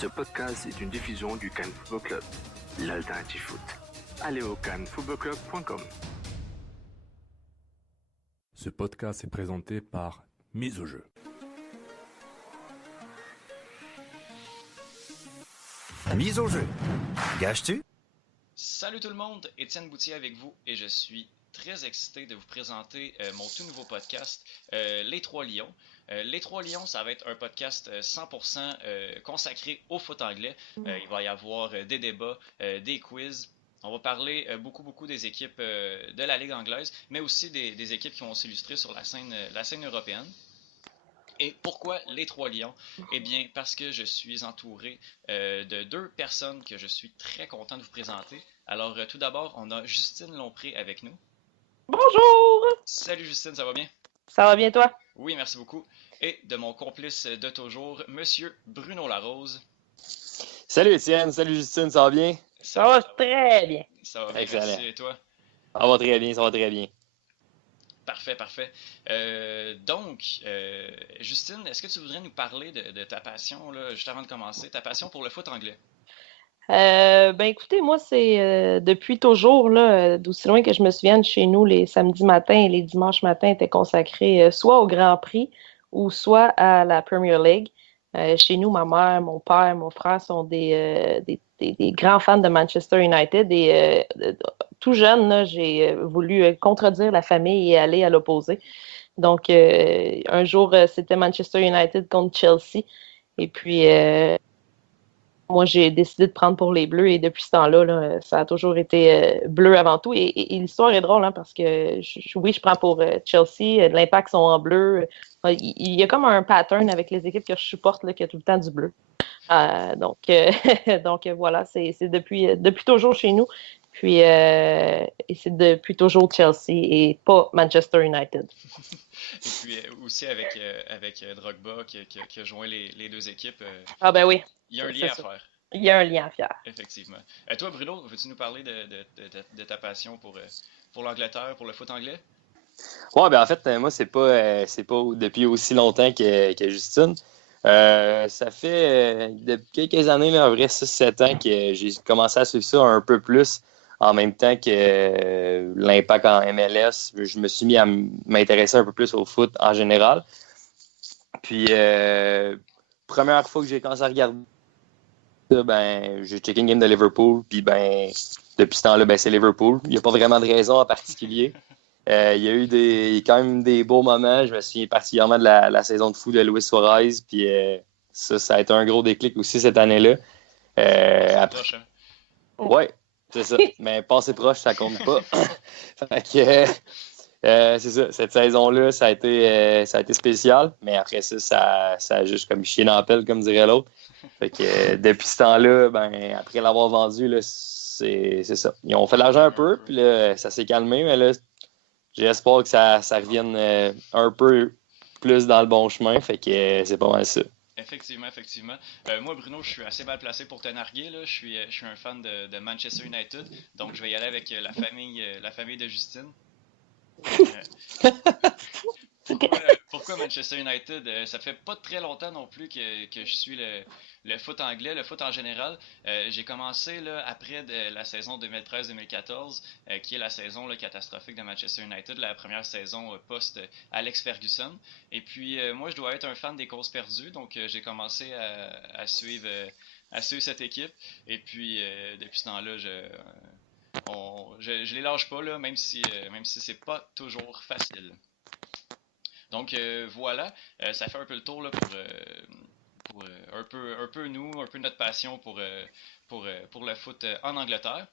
Ce podcast est une diffusion du Cannes Football Club, l'alternative foot. Allez au cannesfootballclub.com. Ce podcast est présenté par Mise au jeu. Mise au jeu. Gages-tu? Salut tout le monde, Étienne Boutier avec vous et je suis très excité de vous présenter mon tout nouveau podcast, Les Trois Lions. Les Trois Lions, ça va être un podcast 100% consacré au foot anglais. Il va y avoir des débats, des quiz. On va parler beaucoup des équipes de la Ligue anglaise, mais aussi des équipes qui vont s'illustrer sur la scène européenne. Et pourquoi les Trois Lions? Eh bien, parce que je suis entouré de deux personnes que je suis très content de vous présenter. Alors, tout d'abord, on a Justine Lompré avec nous. Bonjour! Salut Justine, ça va bien? Ça va bien toi? Oui, merci beaucoup. Et de mon complice de toujours, Monsieur Bruno Larose. Salut Étienne, salut Justine, ça va bien? Ça va très bien. Ça va bien, excellent. merci. Et toi? Ça va très bien, ça va très bien. Parfait. Donc, Justine, est-ce que tu voudrais nous parler de ta passion, là, juste avant de commencer, ta passion pour le foot anglais? Écoutez, moi, c'est depuis toujours, là, d'aussi loin que je me souvienne, chez nous, les samedis matins et les dimanches matins étaient consacrés soit au Grand Prix ou soit à la Premier League. Chez nous, ma mère, mon père, mon frère sont des grands fans de Manchester United et tout jeune, là, j'ai voulu contredire la famille et aller à l'opposé. Donc, un jour, c'était Manchester United contre Chelsea. Et puis, moi, j'ai décidé de prendre pour les Bleus et depuis ce temps-là, là, ça a toujours été bleu avant tout. Et l'histoire est drôle, hein, parce que je prends pour Chelsea. L'Impact sont en bleu. Il y a comme un pattern avec les équipes que je supporte là, qu'il y a tout le temps du bleu. Donc voilà, c'est depuis toujours chez nous. Puis et c'est depuis toujours Chelsea et pas Manchester United. Et puis aussi avec Drogba qui a joint les deux équipes. Ah ben oui. Il y a un lien à faire. Il y a un lien à faire. Effectivement. Toi, Bruno, veux-tu nous parler de ta passion pour l'Angleterre, pour le foot anglais? Ouais, ben en fait, moi, c'est pas depuis aussi longtemps que Justine. Ça fait depuis quelques années, là, en vrai, 6-7 ans que j'ai commencé à suivre ça un peu plus en même temps que l'Impact en MLS. Je me suis mis à m'intéresser un peu plus au foot en général. Puis, première fois que j'ai commencé à regarder ça, j'ai checké une game de Liverpool. Puis, depuis ce temps-là, c'est Liverpool. Il n'y a pas vraiment de raison en particulier. Il y a eu quand même des beaux moments. Je me souviens particulièrement de la saison de fou de Luis Suarez. Puis, ça a été un gros déclic aussi cette année-là. Proche, hein? Ouais, c'est ça. Mais passer proche, ça compte pas. Fait que, c'est ça. Cette saison-là, ça a été spécial. Mais après ça a juste comme chié dans la pelle, comme dirait l'autre. Fait que depuis ce temps-là, après l'avoir vendu, là, c'est ça. Ils ont fait de l'argent un peu, puis là, ça s'est calmé, mais là, j'espère que ça revienne un peu plus dans le bon chemin. Fait que c'est pas mal ça. Effectivement. Moi, Bruno, je suis assez mal placé pour te narguer, là. Je suis un fan de Manchester United, donc je vais y aller avec la famille de Justine. Pourquoi Manchester United? Ça fait pas très longtemps non plus que je suis le foot anglais, le foot en général. J'ai commencé là, après la saison 2013-2014, qui est la saison là, catastrophique de Manchester United, la première saison post-Alex Ferguson. Et puis, moi, je dois être un fan des causes perdues, donc j'ai commencé à suivre cette équipe. Et puis, depuis ce temps-là, je les lâche pas, là, même si c'est pas toujours facile. Donc voilà, ça fait un peu le tour là, pour un peu nous, un peu notre passion pour le foot en Angleterre.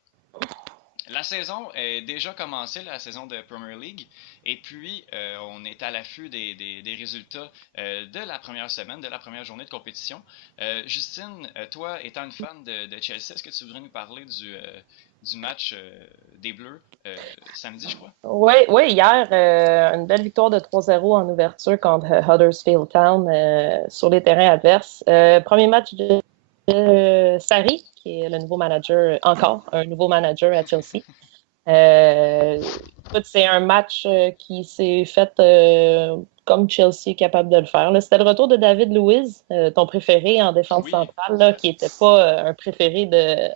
La saison est déjà commencée, la saison de Premier League, et puis on est à l'affût des résultats de la première semaine, de la première journée de compétition. Justine, toi étant une fan de Chelsea, est-ce que tu voudrais nous parler du match des Bleus samedi, je crois? Oui, hier, une belle victoire de 3-0 en ouverture contre Huddersfield Town sur les terrains adverses. Premier match de Sarri, qui est le nouveau manager, encore un nouveau manager à Chelsea. C'est un match qui s'est fait comme Chelsea est capable de le faire. Là, c'était le retour de David Luiz, ton préféré en défense centrale, là, qui n'était pas un préféré de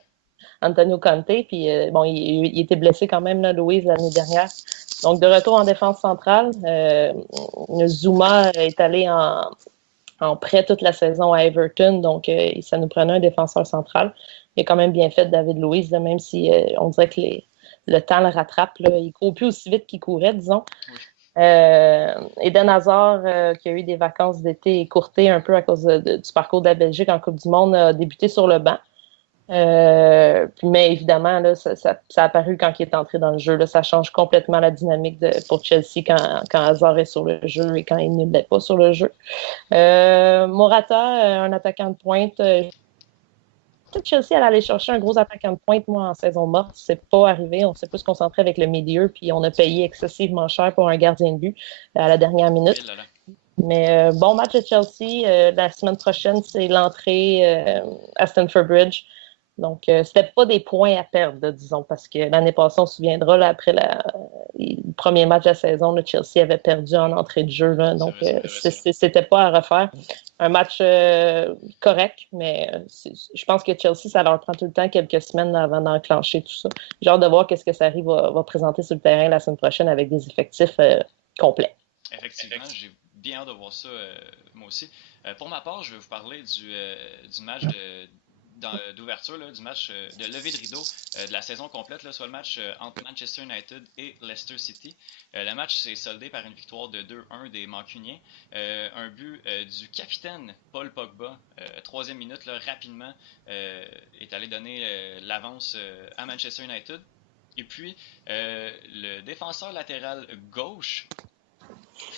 Antonio Conte. Puis, il était blessé quand même, là, Luiz, l'année dernière. Donc, de retour en défense centrale, Zuma est allé en prêt toute la saison à Everton. Donc, ça nous prenait un défenseur central. Il a quand même bien fait David Luiz, là, même si on dirait que le temps le rattrape. Là. Il ne court plus aussi vite qu'il courait, disons. Eden Hazard, qui a eu des vacances d'été écourtées un peu à cause du parcours de la Belgique en Coupe du Monde, a débuté sur le banc. Mais évidemment, là, ça a apparu quand il est entré dans le jeu. Là, ça change complètement la dynamique pour Chelsea quand Hazard est sur le jeu et quand il ne l'est pas sur le jeu. Morata, un attaquant de pointe. Peut-être Chelsea allait aller chercher un gros attaquant de pointe, moi, en saison morte. C'est pas arrivé. On s'est plus concentré avec le milieu, puis on a payé excessivement cher pour un gardien de but à la dernière minute. Mais bon match de Chelsea. La semaine prochaine, c'est l'entrée à Stamford Bridge. Donc, c'était pas des points à perdre, disons, parce que l'année passée, on se souviendra, là, après le premier match de la saison, le Chelsea avait perdu en entrée de jeu. Là, donc, c'était pas à refaire. Un match correct, mais je pense que Chelsea, ça leur prend tout le temps quelques semaines avant d'enclencher tout ça. J'ai hâte de voir qu'est-ce que Sarri va présenter sur le terrain la semaine prochaine avec des effectifs complets. Effectivement, j'ai bien hâte de voir ça, moi aussi. Pour ma part, je vais vous parler du match d'ouverture, là, du match de levée de rideau de la saison complète, là, soit le match entre Manchester United et Leicester City. Le match s'est soldé par une victoire de 2-1 des Mancuniens. Un but du capitaine Paul Pogba, troisième minute, là, rapidement, est allé donner l'avance à Manchester United. Et puis, le défenseur latéral gauche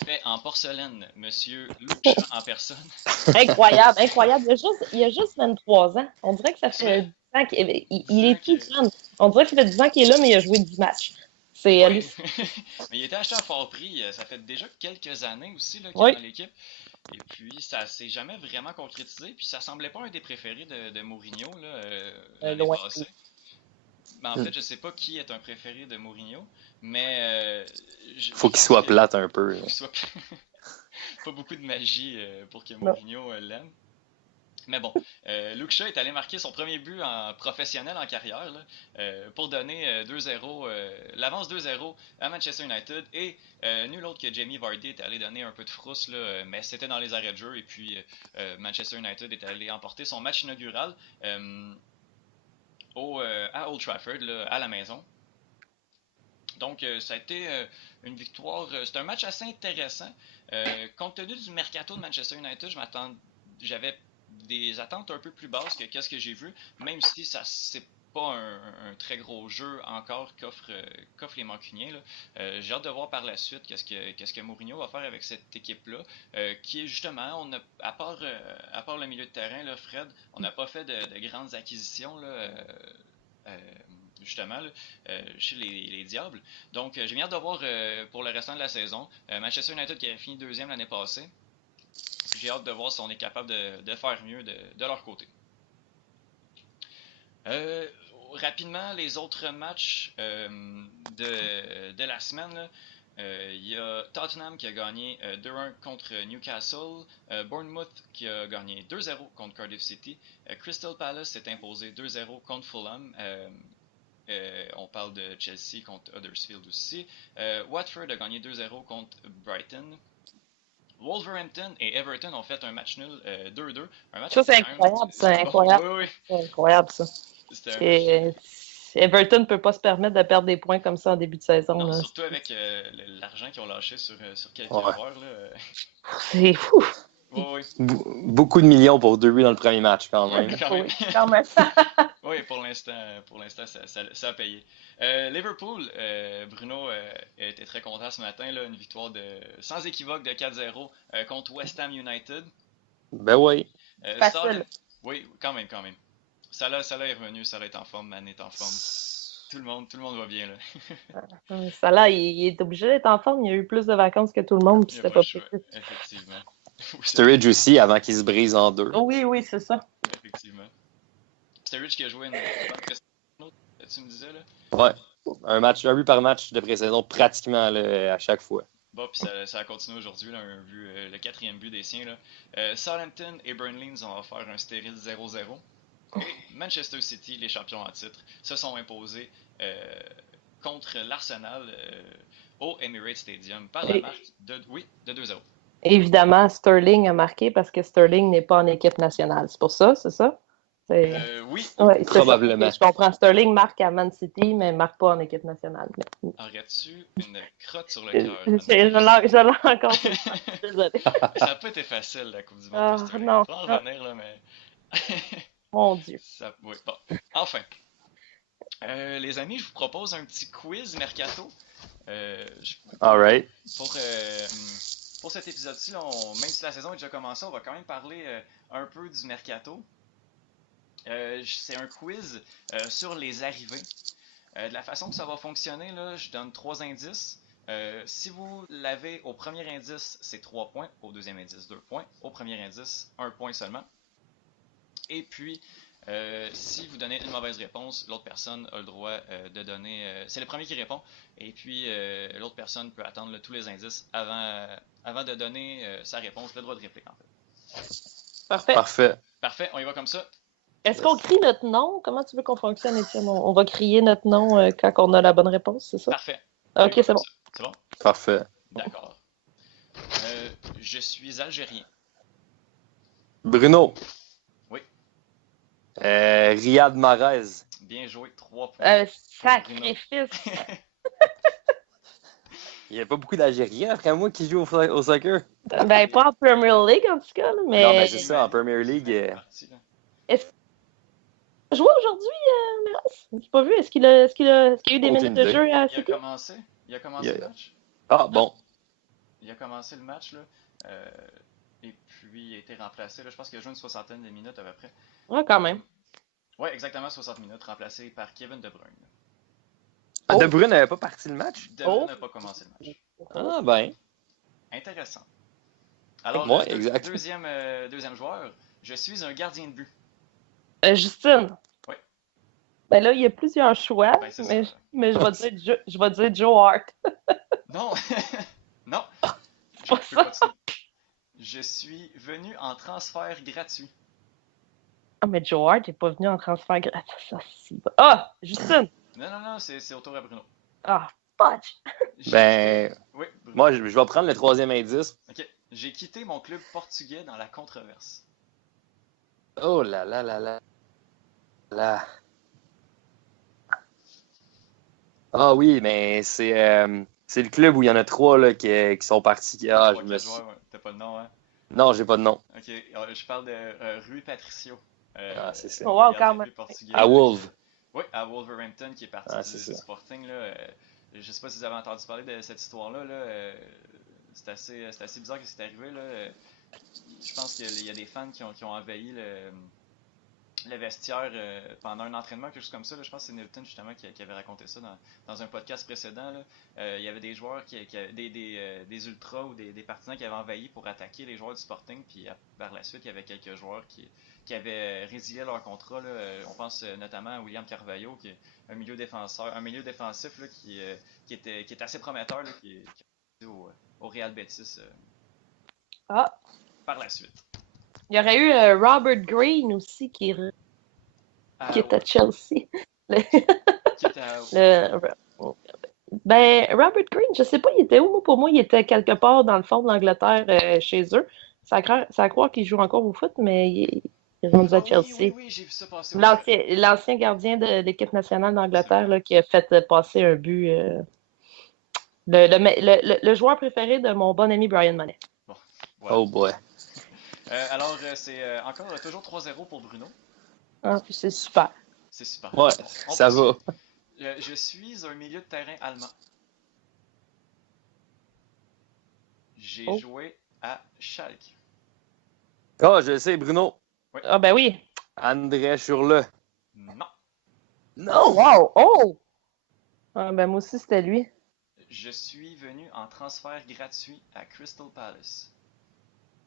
fait en porcelaine, Monsieur Luke Shaw en personne. Incroyable. Il a juste 23 ans. On dirait que ça fait 10 ans qu'il est tout jeune. On dirait que ça fait 10 ans qu'il est là, mais il a joué 10 matchs. C'est mais il était acheté à fort prix. Ça fait déjà quelques années aussi qu'il est dans l'équipe. Et puis, ça s'est jamais vraiment concrétisé. Puis, ça semblait pas un des préférés de Mourinho l'année passée. Ben, en fait, je sais pas qui est un préféré de Mourinho, mais faut qu'il soit plate un peu. Pas beaucoup de magie pour que Mourinho l'aime. Mais bon, Luke Shaw est allé marquer son premier but professionnel en carrière là, pour donner 2-0, l'avance 2-0 à Manchester United. Et nul autre que Jamie Vardy est allé donner un peu de frousse, là, mais c'était dans les arrêts de jeu. Et puis Manchester United est allé emporter son match inaugural à Old Trafford, là, à la maison. Donc, ça a été une victoire. C'était un match assez intéressant. Compte tenu du mercato de Manchester United, j'avais des attentes un peu plus basses que ce que j'ai vu, même si c'est pas un très gros jeu encore qu'offrent les Mancuniens. Là. J'ai hâte de voir par la suite qu'est-ce que Mourinho va faire avec cette équipe-là, qui est justement, à part le milieu de terrain, là, Fred, on n'a pas fait de grandes acquisitions là, justement là, chez les Diables. Donc j'ai bien hâte de voir pour le restant de la saison. Manchester United qui a fini deuxième l'année passée. J'ai hâte de voir si on est capable de faire mieux de leur côté. Rapidement, les autres matchs de la semaine, il y a Tottenham qui a gagné 2-1 contre Newcastle, Bournemouth qui a gagné 2-0 contre Cardiff City, Crystal Palace s'est imposé 2-0 contre Fulham. On parle de Chelsea contre Huddersfield aussi. Watford a gagné 2-0 contre Brighton. Wolverhampton et Everton ont fait un match nul 2-2. Ça, c'est incroyable. C'est incroyable. Oui. C'est incroyable, ça. Everton ne peut pas se permettre de perdre des points comme ça en début de saison. Non, là. Surtout avec l'argent qu'ils ont lâché sur quelques joueurs. Là. C'est fou. Oui. Beaucoup de millions pour 2 buts dans le premier match, quand même. Quand même. Oui, pour l'instant, ça a payé. Liverpool, Bruno était très content ce matin. Là, une victoire sans équivoque de 4-0 contre West Ham United. Ben oui. Facile. Oui, quand même. Salah est revenu, Salah est en forme, Mané est en forme. Tout le monde va bien. Là. Salah, il est obligé d'être en forme. Il a eu plus de vacances que tout le monde, puis c'était pas possible. Effectivement. Sturridge aussi, avant qu'il se brise en deux. Oui, c'est ça. Effectivement. Sturridge qui a joué une tu me disais, là? Ouais. Un but par match de pré-saison, pratiquement là, à chaque fois. Bon, puis ça a continué aujourd'hui, là, le quatrième but des siens. Là. Southampton et Burnley nous ont offert un stérile 0-0. Et Manchester City, les champions en titre, se sont imposés contre l'Arsenal au Emirates Stadium par la marque de 2-0. Évidemment, Sterling a marqué parce que Sterling n'est pas en équipe nationale. C'est pour ça, c'est ça? Oui. Ouais, probablement. Je comprends. Sterling marque à Man City, mais marque pas en équipe nationale. Mais... Aurais-tu une crotte sur le cœur? Je l'ai encore. Désolé. Ça n'a pas été facile, la Coupe du Monde. Ah, pour Sterling. non. Faut en revenir, là, mais... Mon Dieu. Oui, bon. Enfin. Les amis, je vous propose un petit quiz mercato. All right. Pour cet épisode-ci, là, même si la saison est déjà commencée, on va quand même parler un peu du mercato. C'est un quiz sur les arrivées. De la façon que ça va fonctionner, là, je donne 3 indices. Si vous l'avez au premier indice, c'est 3 points. Au deuxième indice, 2 points. Au premier indice, 1 point seulement. Et puis, si vous donnez une mauvaise réponse, l'autre personne a le droit de donner... c'est le premier qui répond. Et puis, l'autre personne peut attendre là, tous les indices avant de donner sa réponse, le droit de réplique, en fait. Parfait, on y va comme ça. Est-ce qu'on crie notre nom? Comment tu veux qu'on fonctionne, Étienne? On va crier notre nom quand on a la bonne réponse, c'est ça? Parfait. Ok, c'est bon. C'est bon? Parfait. D'accord. Je suis algérien. Bruno. Oui. Riyad Mahrez. Bien joué, 3 points. Sacrifice! Il n'y a pas beaucoup d'Algériens après moi qui jouent au soccer. Ben, pas en Premier League, en tout cas, là, mais... Non, mais c'est ça, en Premier League. Est-ce qu'il a joué aujourd'hui, Mahrez? J'ai pas vu. Est-ce qu'il a eu des minutes de jeu à City? Il a commencé le match. Ah, bon. Il a commencé le match, là. Et puis, il a été remplacé. Là, je pense qu'il a joué une soixantaine de minutes à peu près. Ouais, quand même. Ouais, exactement 60 minutes, remplacé par Kevin De Bruyne. Ah, De Bruyne n'avait pas parti le match? De Bruyne n'a pas commencé le match. Ah, ben. Intéressant. Alors, ouais, exact. Deuxième joueur, je suis un gardien de but. Justine. Oui. Ben là, il y a plusieurs choix, Ben, mais je vais dire Joe Hart. Non, non. Pas ça. Je suis venu en transfert gratuit. Ah, mais Joe Hart n'est pas venu en transfert gratuit. Ah, Justine. Non, c'est au tour à Bruno. Ah, fudge. Ben, oui, moi, je vais prendre le troisième indice. Ok, j'ai quitté mon club portugais dans la controverse. Oh là là là là là. Ah oui, mais c'est le club où il y en a 3 là, qui sont partis. Ah, je me suis... T'as pas de nom, hein? Non, j'ai pas de nom. Ok, je parle de Rui Patricio. C'est ça. Wow, quand même. À Wolves. Oui, à Wolverhampton, qui est parti du Sporting. Là, je sais pas si vous avez entendu parler de cette histoire-là. C'est assez bizarre que c'est arrivé. Là. Je pense qu'il y a des fans qui ont envahi le vestiaire pendant un entraînement, quelque chose comme ça. Là. Je pense que c'est Nilton justement qui avait raconté ça dans un podcast précédent. Là. Il y avait des joueurs, des ultras ou des partisans qui avaient envahi pour attaquer les joueurs du Sporting. Puis par la suite, il y avait quelques joueurs qui avaient résilié leur contrat. Là. On pense notamment à William Carvalho, qui est un milieu défensif là, qui est assez prometteur, là, qui est au Real Betis par la suite. Il y aurait eu Robert Green aussi qui est à Chelsea. Ben, Robert Green, je sais pas, il était où? Moi, pour moi, il était quelque part dans le fond de l'Angleterre chez eux. Ça à croire qu'il joue encore au foot, mais il est rendu à Chelsea. Oui, j'ai vu ça passer. L'ancien gardien de l'équipe nationale d'Angleterre là, qui a fait passer un but. Le joueur préféré de mon bon ami Brian Monet. Bon, voilà. Oh boy. Alors, c'est encore toujours 3-0 pour Bruno. Ah, puis c'est super. C'est super. Ouais, ça va. Je suis un milieu de terrain allemand. J'ai joué à Schalke. Ah, je sais, Bruno. Oui. Ah, ben oui. André Schürrle. Non. Oh, wow! Oh! Ah, ben moi aussi, c'était lui. Je suis venu en transfert gratuit à Crystal Palace.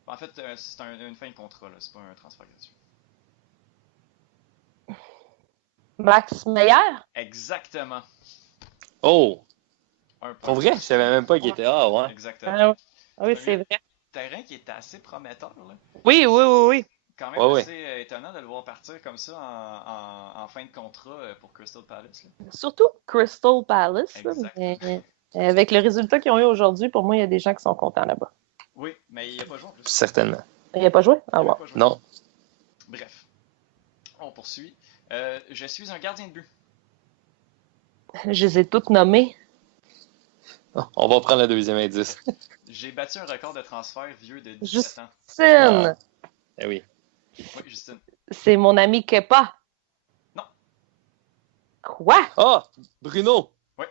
En fait, c'est une fin de contrat, là. C'est pas un transfert gratuit. Max Meyer? Exactement. Oh! Un Pour point. vrai, je savais même pas qu'il était. Ah, ouais. Exactement. Ah, oui, C'est un c'est vrai. terrain qui est assez prometteur, là. Oui, oui, oui, oui. Quand même Ouais, assez étonnant de le voir partir comme ça en fin de contrat pour Crystal Palace, là. Surtout Crystal Palace, là, Exactement. mais avec le résultat qu'ils ont eu aujourd'hui, pour moi, il y a des gens qui sont contents là-bas. Oui, mais il n'a pas joué en plus. Certainement. Il n'a pas joué? Il Ah, avait bon. pas joué. Non. Bref, on poursuit. Je suis un gardien de but. Je les ai toutes nommées. On va prendre le deuxième indice. J'ai battu un record de transfert vieux de 17 ans. Justine! Eh oui. Oui, Justine. C'est mon ami Kepa. Non. Quoi? Ah! Bruno! Oui.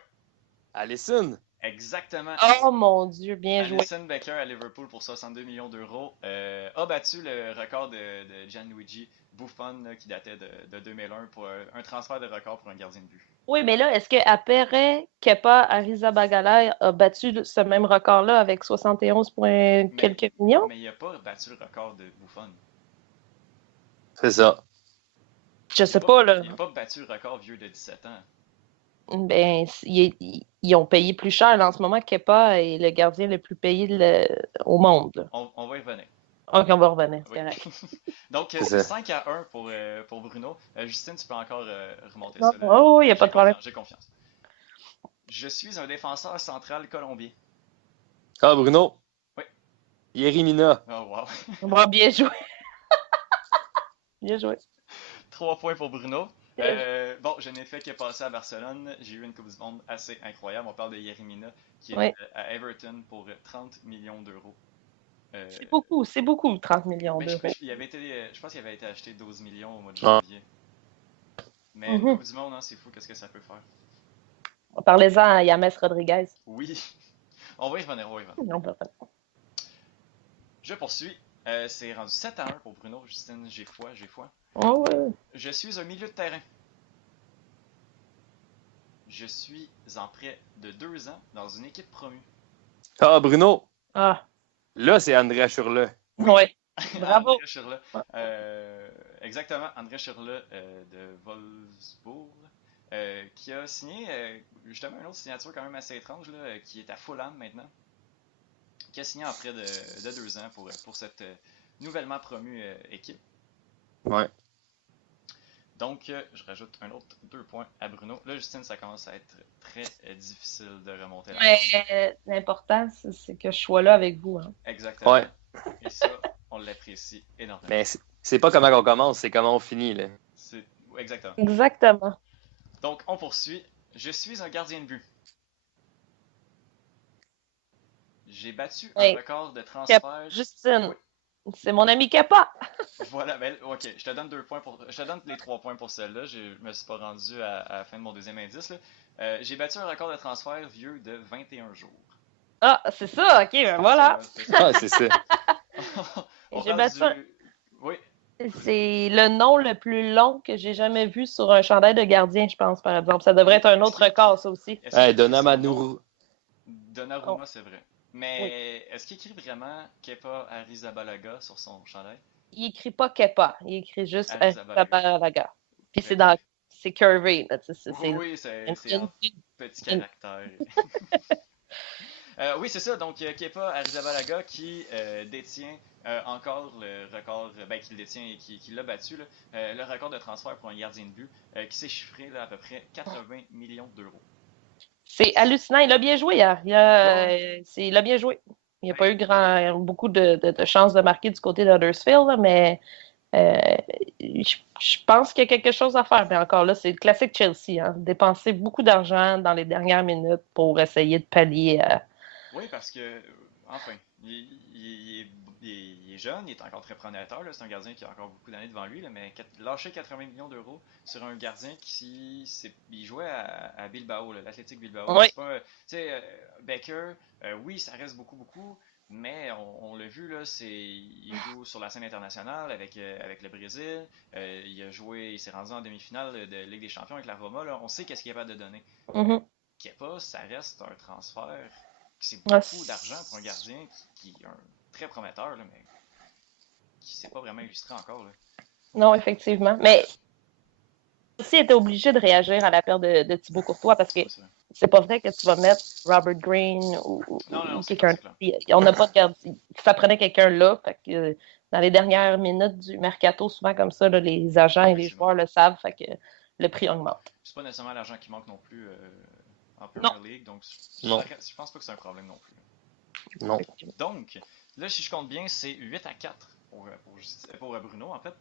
Alisson! Exactement. Oh mon Dieu, bien joué. Alisson Becker à Liverpool pour 62 millions d'euros a battu le record de Gianluigi Buffon là, qui datait de 2001 pour un transfert de record pour un gardien de but. Oui, mais là, est-ce qu'après Kepa Arrizabalaga a battu ce même record-là avec 71 points quelques millions? Mais il n'a pas battu le record de Buffon. C'est ça. Je sais pas, là. Il n'a pas battu le record vieux de 17 ans. Ben, ils ont payé plus cher. Là, en ce moment, Kepa est le gardien le plus payé au monde. Là. On va y revenir. Ok, on va revenir, c'est Oui. correct. Donc, C'est c'est ça. 5-1 pour Bruno. Justine, tu peux encore remonter Non, ça. Là. oh, il n'y a pas de problème. J'ai confiance. Je suis un défenseur central colombien. Ah, Bruno! Oui. Yerimina. Oh, wow. Bon, bien joué. Bien joué. 3 points pour Bruno. Bon, je n'ai fait que passer à Barcelone. J'ai eu une Coupe du Monde assez incroyable. On parle de Yerimina qui est Oui. à Everton pour 30 millions d'euros. C'est beaucoup, 30 millions Mais d'euros. je pense qu'il avait été acheté 12 millions au mois de Ah. janvier. Mais une Coupe du Monde, hein, c'est fou, qu'est-ce que ça peut faire. Parlez-en à James Rodriguez. Oui, on va y revenir, on va y revenir. Non, pas vrai. Je poursuis. C'est rendu 7-1 pour Bruno, Justine, j'ai foi. Oh, ouais. Je suis un milieu de terrain. Je suis en près de 2 ans dans une équipe promue. Ah, Bruno! Ah, Là, c'est André Schürrle. ouais. Bravo. André Schürrle. Exactement, André Schürrle de Wolfsburg, qui a signé justement une autre signature quand même assez étrange, là, qui est à Fulham maintenant, qui a signé en près de 2 ans pour cette nouvellement promue équipe. Ouais. Donc, je rajoute un autre 2 points à Bruno. Là, Justine, ça commence à être très difficile de remonter la Mais barre. l'important, c'est que je sois là avec vous. Hein. Exactement. Ouais. Et ça, on l'apprécie énormément. Mais c'est pas comment on commence, c'est comment on finit, là. Exactement. Exactement. Donc, on poursuit. Je suis un gardien de but. J'ai battu un record de transfert. Justine, Oui. c'est mon ami Kepa. Voilà, ben, ok, je te donne 2 points je te donne les 3 points pour celle-là. Je me suis pas rendu à la fin de mon deuxième indice. Là. J'ai battu un record de transfert vieux de 21 jours. Ah, c'est ça, ok, ben voilà. Ah, c'est ça. J'ai battu Oui. C'est le nom le plus long que j'ai jamais vu sur un chandail de gardien, je pense, par exemple. Ça devrait être un autre record, ça aussi. Hey, Donnarumma. Donnarumma, c'est vrai. Mais est-ce qu'il écrit vraiment Kepa Arrizabalaga sur son chandail? Il écrit pas Kepa, il écrit juste Arrizabalaga. Arrizabalaga. Puis Okay. c'est curvé. Là, oui, c'est en petit caractère. Oui, c'est ça. Donc, Kepa Arrizabalaga qui détient encore le record, qui le détient et qui l'a battu, là, le record de transfert pour un gardien de but, qui s'est chiffré là, à peu près 80 millions d'euros. C'est hallucinant. Il a bien joué hier. Il a bien joué. Il n'y a pas eu beaucoup de chances de marquer du côté d'Huddersfield, mais je pense qu'il y a quelque chose à faire. Mais encore là, c'est le classique Chelsea. Hein, dépenser beaucoup d'argent dans les dernières minutes pour essayer de pallier à... Oui, parce que, enfin, il est jeune, il est encore très prometteur. C'est un gardien qui a encore beaucoup d'années devant lui, là, mais lâcher 80 millions d'euros sur un gardien il jouait à Bilbao, l'Athletic Bilbao. Oui. Becker, oui, ça reste beaucoup, mais on l'a vu, là, il joue sur la scène internationale avec le Brésil. Il s'est rendu en demi-finale de Ligue des Champions avec la Roma. Là, on sait qu'est-ce qu'il est capable de donner. Mm-hmm. Kepa, ça reste un transfert. C'est beaucoup d'argent pour un gardien qui est très prometteur, là, mais qui ne s'est pas vraiment illustré encore. Là. Non, effectivement. Mais aussi été obligé de réagir à la perte de Thibaut Courtois parce que Ouais, c'est vrai. c'est pas vrai que tu vas mettre Robert Green ou Non, c'est quelqu'un. clair. On n'a pas de gardien. Ça prenait quelqu'un là. Fait que, dans les dernières minutes du mercato, souvent comme ça, là, les agents et les joueurs le savent. Fait que le prix augmente. C'est pas nécessairement l'argent qui manque non plus en Non. Premier League, donc Non. je pense pas que c'est un problème non plus. Non. Donc, là, si je compte bien, c'est 8-4 pour Bruno, en fait.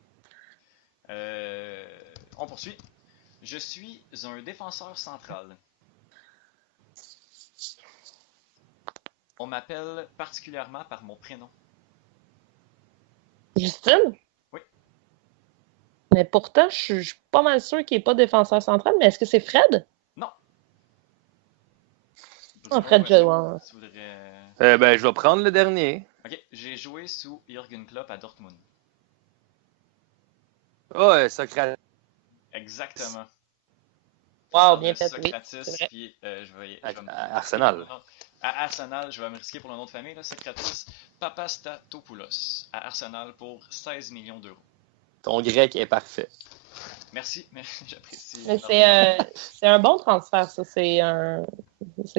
On poursuit. Je suis un défenseur central. On m'appelle particulièrement par mon prénom. Justine? Oui. Mais pourtant, je suis pas mal sûr qu'il n'est pas défenseur central, mais est-ce que c'est Fred? Non. Ah, Fred Johan. Tu voudrais... Ben, je vais prendre le dernier. Ok, j'ai joué sous Jürgen Klopp à Dortmund. Oh, Socrates. Exactement. Wow, bien fait. Oui, Socrates, c'est vrai. puis je vais À Arsenal. à Arsenal, je vais me risquer pour le nom de famille, là, Socrates Papastatopoulos, à Arsenal pour 16 millions d'euros. Ton grec est parfait. Merci, mais j'apprécie. Mais c'est un bon transfert, ça. C'est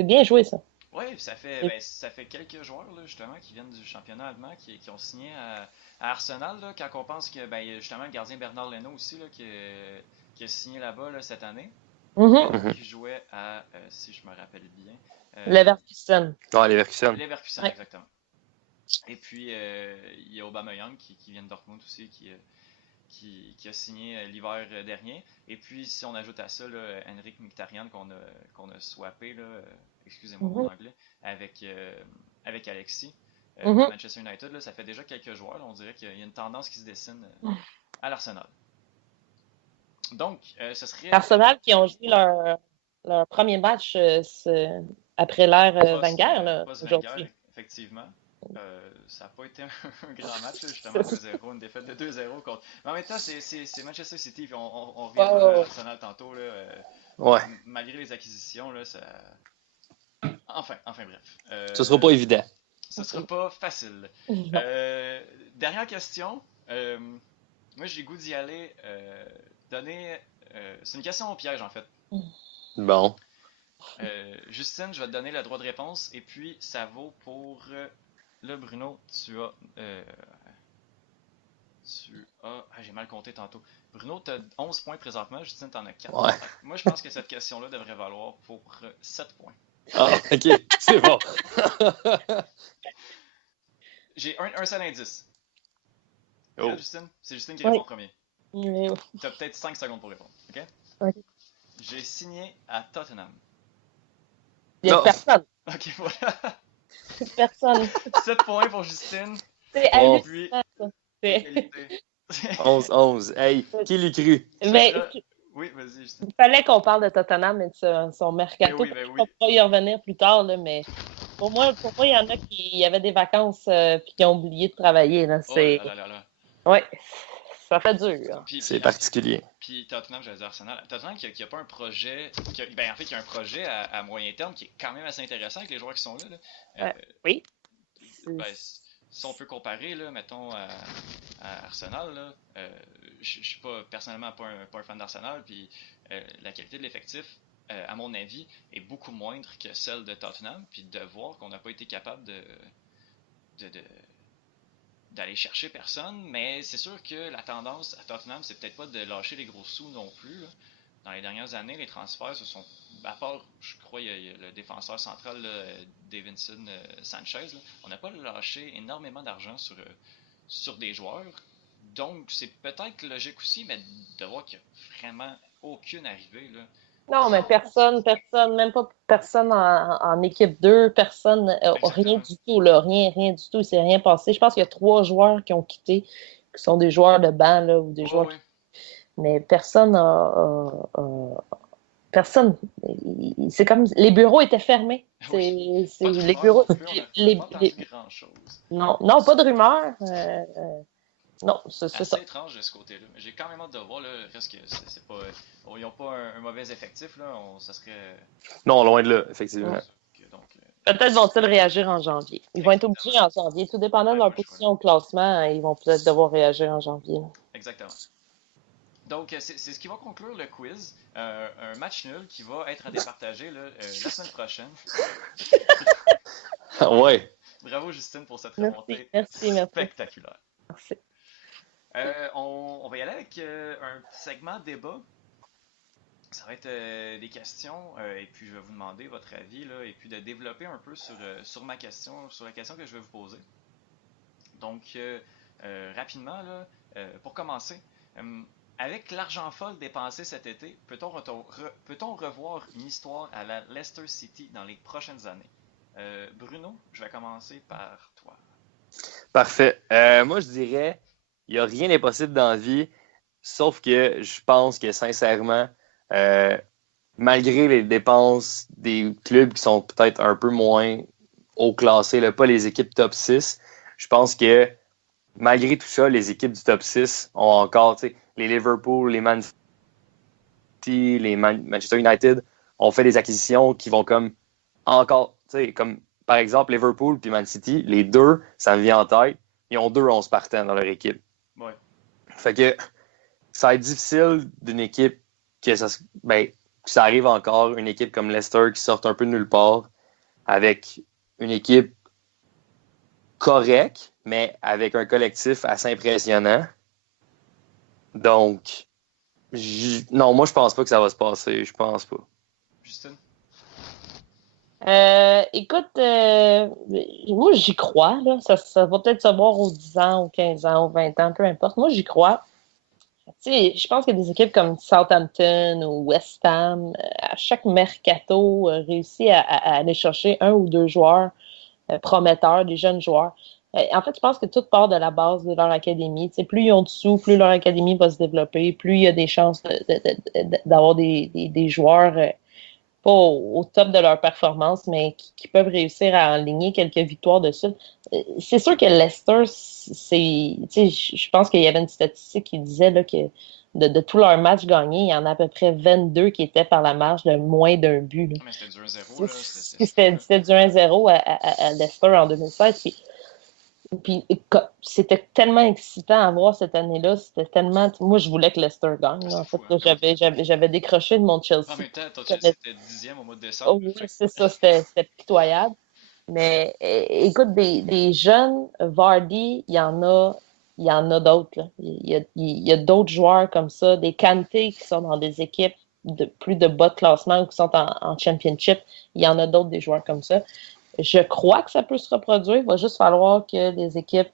bien joué, ça. Oui, ça fait quelques joueurs là, justement qui viennent du championnat allemand qui ont signé à Arsenal là, quand on pense que justement le gardien Bernard Leno aussi là, qui a signé là-bas là, cette année, Mhm. qui jouait à, si je me rappelle bien, Leverkusen. Non, Leverkusen. Leverkusen, Ouais. exactement. Et puis il y a Aubameyang qui vient de Dortmund aussi, qui a signé l'hiver dernier. Et puis si on ajoute à ça là, Henrik Mkhitaryan qu'on a swappé, là, excusez-moi mon anglais, avec Alexis de Manchester United, là, ça fait déjà quelques joueurs. Là, on dirait qu'il y a une tendance qui se dessine à l'Arsenal. Donc, ce serait... Arsenal qui ont joué leur premier match après l'ère Wenger là, aujourd'hui. Effectivement. Ça n'a pas été un grand match, là, justement, 2-0, une défaite de 2-0 contre... Mais en même temps, c'est Manchester City, puis on reviendra à Arsenal tantôt, là, Ouais. malgré les acquisitions, là, ça... Enfin, bref. Ce sera pas évident. Ce sera pas facile. Dernière question. Moi, j'ai le goût d'y aller. C'est une question au piège, en fait. Bon. Justine, je vais te donner le droit de réponse. Et puis, ça vaut pour... Là, Bruno, tu as... j'ai mal compté tantôt. Bruno, tu as 11 points présentement. Justine, tu en as 4. Ouais. Moi, je pense que cette question-là devrait valoir pour 7 points. Ah, ok, c'est bon. J'ai un seul indice. Oh. Regarde, Justine, c'est Justine qui répond en premier. Oui. Tu as peut-être 5 secondes pour répondre. OK? Ok. J'ai signé à Tottenham. Il n'y a Non. personne. OK, voilà. Personne. 7 points pour Justine. C'est Bon. Puis, hallucinant, ça. C'est- égalité. 11-11. Hey, qui l'eût cru? Mais Oui, vas-y, Justine. il fallait qu'on parle de Tottenham et de son mercato. Ben oui. On pourra y revenir plus tard, là, mais pour moi, il y en a qui avaient des vacances et qui ont oublié de travailler. Là. Oh C'est... là. Ouais, ça fait dur. C'est particulier. Puis Tottenham, j'allais dire Arsenal. Tottenham qui a pas un projet... qui a un projet à moyen terme qui est quand même assez intéressant avec les joueurs qui sont là. Oui. Si on peut comparer, là, mettons, à Arsenal, là, je suis personnellement pas un fan d'Arsenal, puis la qualité de l'effectif, à mon avis, est beaucoup moindre que celle de Tottenham, puis de voir qu'on n'a pas été capable d'aller chercher personne, mais c'est sûr que la tendance à Tottenham, c'est peut-être pas de lâcher les gros sous non plus, là. Dans les dernières années, les transferts se sont, à part, je crois, il y a le défenseur central, là, Davinson Sanchez, là, on n'a pas lâché énormément d'argent sur des joueurs. Donc, c'est peut-être logique aussi, mais de voir qu'il n'y a vraiment aucune arrivée. Là. Non, mais personne, même pas personne en équipe 2, personne, rien du tout, là, rien du tout, il s'est rien passé. Je pense qu'il y a 3 joueurs qui ont quitté, qui sont des joueurs de banc, là, ou des joueurs... Oui. Mais personne personne. C'est comme les bureaux étaient fermés. Oui. C'est Pas de les rumeurs bureaux. non plus, on n'a pas entendu grand-chose. Non, pas de rumeurs. Non, c'est assez ça. Étrange de ce côté-là. J'ai quand même hâte de voir, là, parce que c'est pas, ils n'ont pas un mauvais effectif, là. Ça serait. Non, loin de là, effectivement. Donc, Peut-être vont-ils réagir en janvier. Ils vont être obligés en janvier. Tout dépendant de leur position au classement, ils vont peut-être devoir réagir en janvier. Exactement. Donc, c'est ce qui va conclure le quiz. Un match nul qui va être à départager là, la semaine prochaine. Ouais. Bravo, Justine, pour cette remontée Merci. spectaculaire. Merci. On va y aller avec un petit segment débat. Ça va être des questions, et puis je vais vous demander votre avis, là, et puis de développer un peu sur ma question, sur la question que je vais vous poser. Donc, rapidement, là, pour commencer, avec l'argent folle dépensé cet été, peut-on revoir une histoire à la Leicester City dans les prochaines années? Bruno, je vais commencer par toi. Parfait. Moi, je dirais, il n'y a rien d'impossible dans la vie, sauf que je pense que sincèrement, malgré les dépenses des clubs qui sont peut-être un peu moins haut classés, là, pas les équipes top 6, je pense que malgré tout ça, les équipes du top 6 ont encore, les Liverpool, les Man City, les Manchester United ont fait des acquisitions qui vont comme encore, comme par exemple Liverpool puis Man City, les deux, ça me vient en tête, ils ont 2 11 partants dans leur équipe. Ouais. Fait que ça va être difficile d'une équipe que ça arrive encore, une équipe comme Leicester qui sort un peu de nulle part, avec une équipe correcte, mais avec un collectif assez impressionnant. Donc, non, moi, je pense pas que ça va se passer. Je pense pas. Justine? Écoute, moi j'y crois, là. Ça va peut-être se voir aux 10 ans, aux 15 ans, aux 20 ans, peu importe. Moi j'y crois. Tu sais, je pense que des équipes comme Southampton ou West Ham, à chaque mercato, réussit à aller chercher 1 ou 2 joueurs prometteurs, des jeunes joueurs. En fait, je pense que tout part de la base de leur académie. Tu sais, plus ils ont de sous, plus leur académie va se développer, plus il y a des chances d'avoir des joueurs pas au top de leur performance, mais qui peuvent réussir à enligner quelques victoires dessus. C'est sûr que Leicester, je pense qu'il y avait une statistique qui disait là, que de tous leurs matchs gagnés, il y en a à peu près 22 qui étaient par la marge de moins d'un but. Là. Mais c'était du 1-0, là. C'était du 1-0 à Leicester en 2016. Puis c'était tellement excitant à voir cette année-là. C'était tellement. Moi, je voulais que Leicester gagne. Là. En fait, fou, hein? j'avais décroché de mon Chelsea. En même temps, ton Chelsea était 10e au mois de décembre. Oh, oui, c'est ça, c'était pitoyable. Mais écoute, des jeunes, Vardy, il y en a d'autres. Là. Il y a d'autres joueurs comme ça, des Kanté qui sont dans des équipes de plus de bas de classement ou qui sont en championship. Il y en a d'autres, des joueurs comme ça. Je crois que ça peut se reproduire. Il va juste falloir que les équipes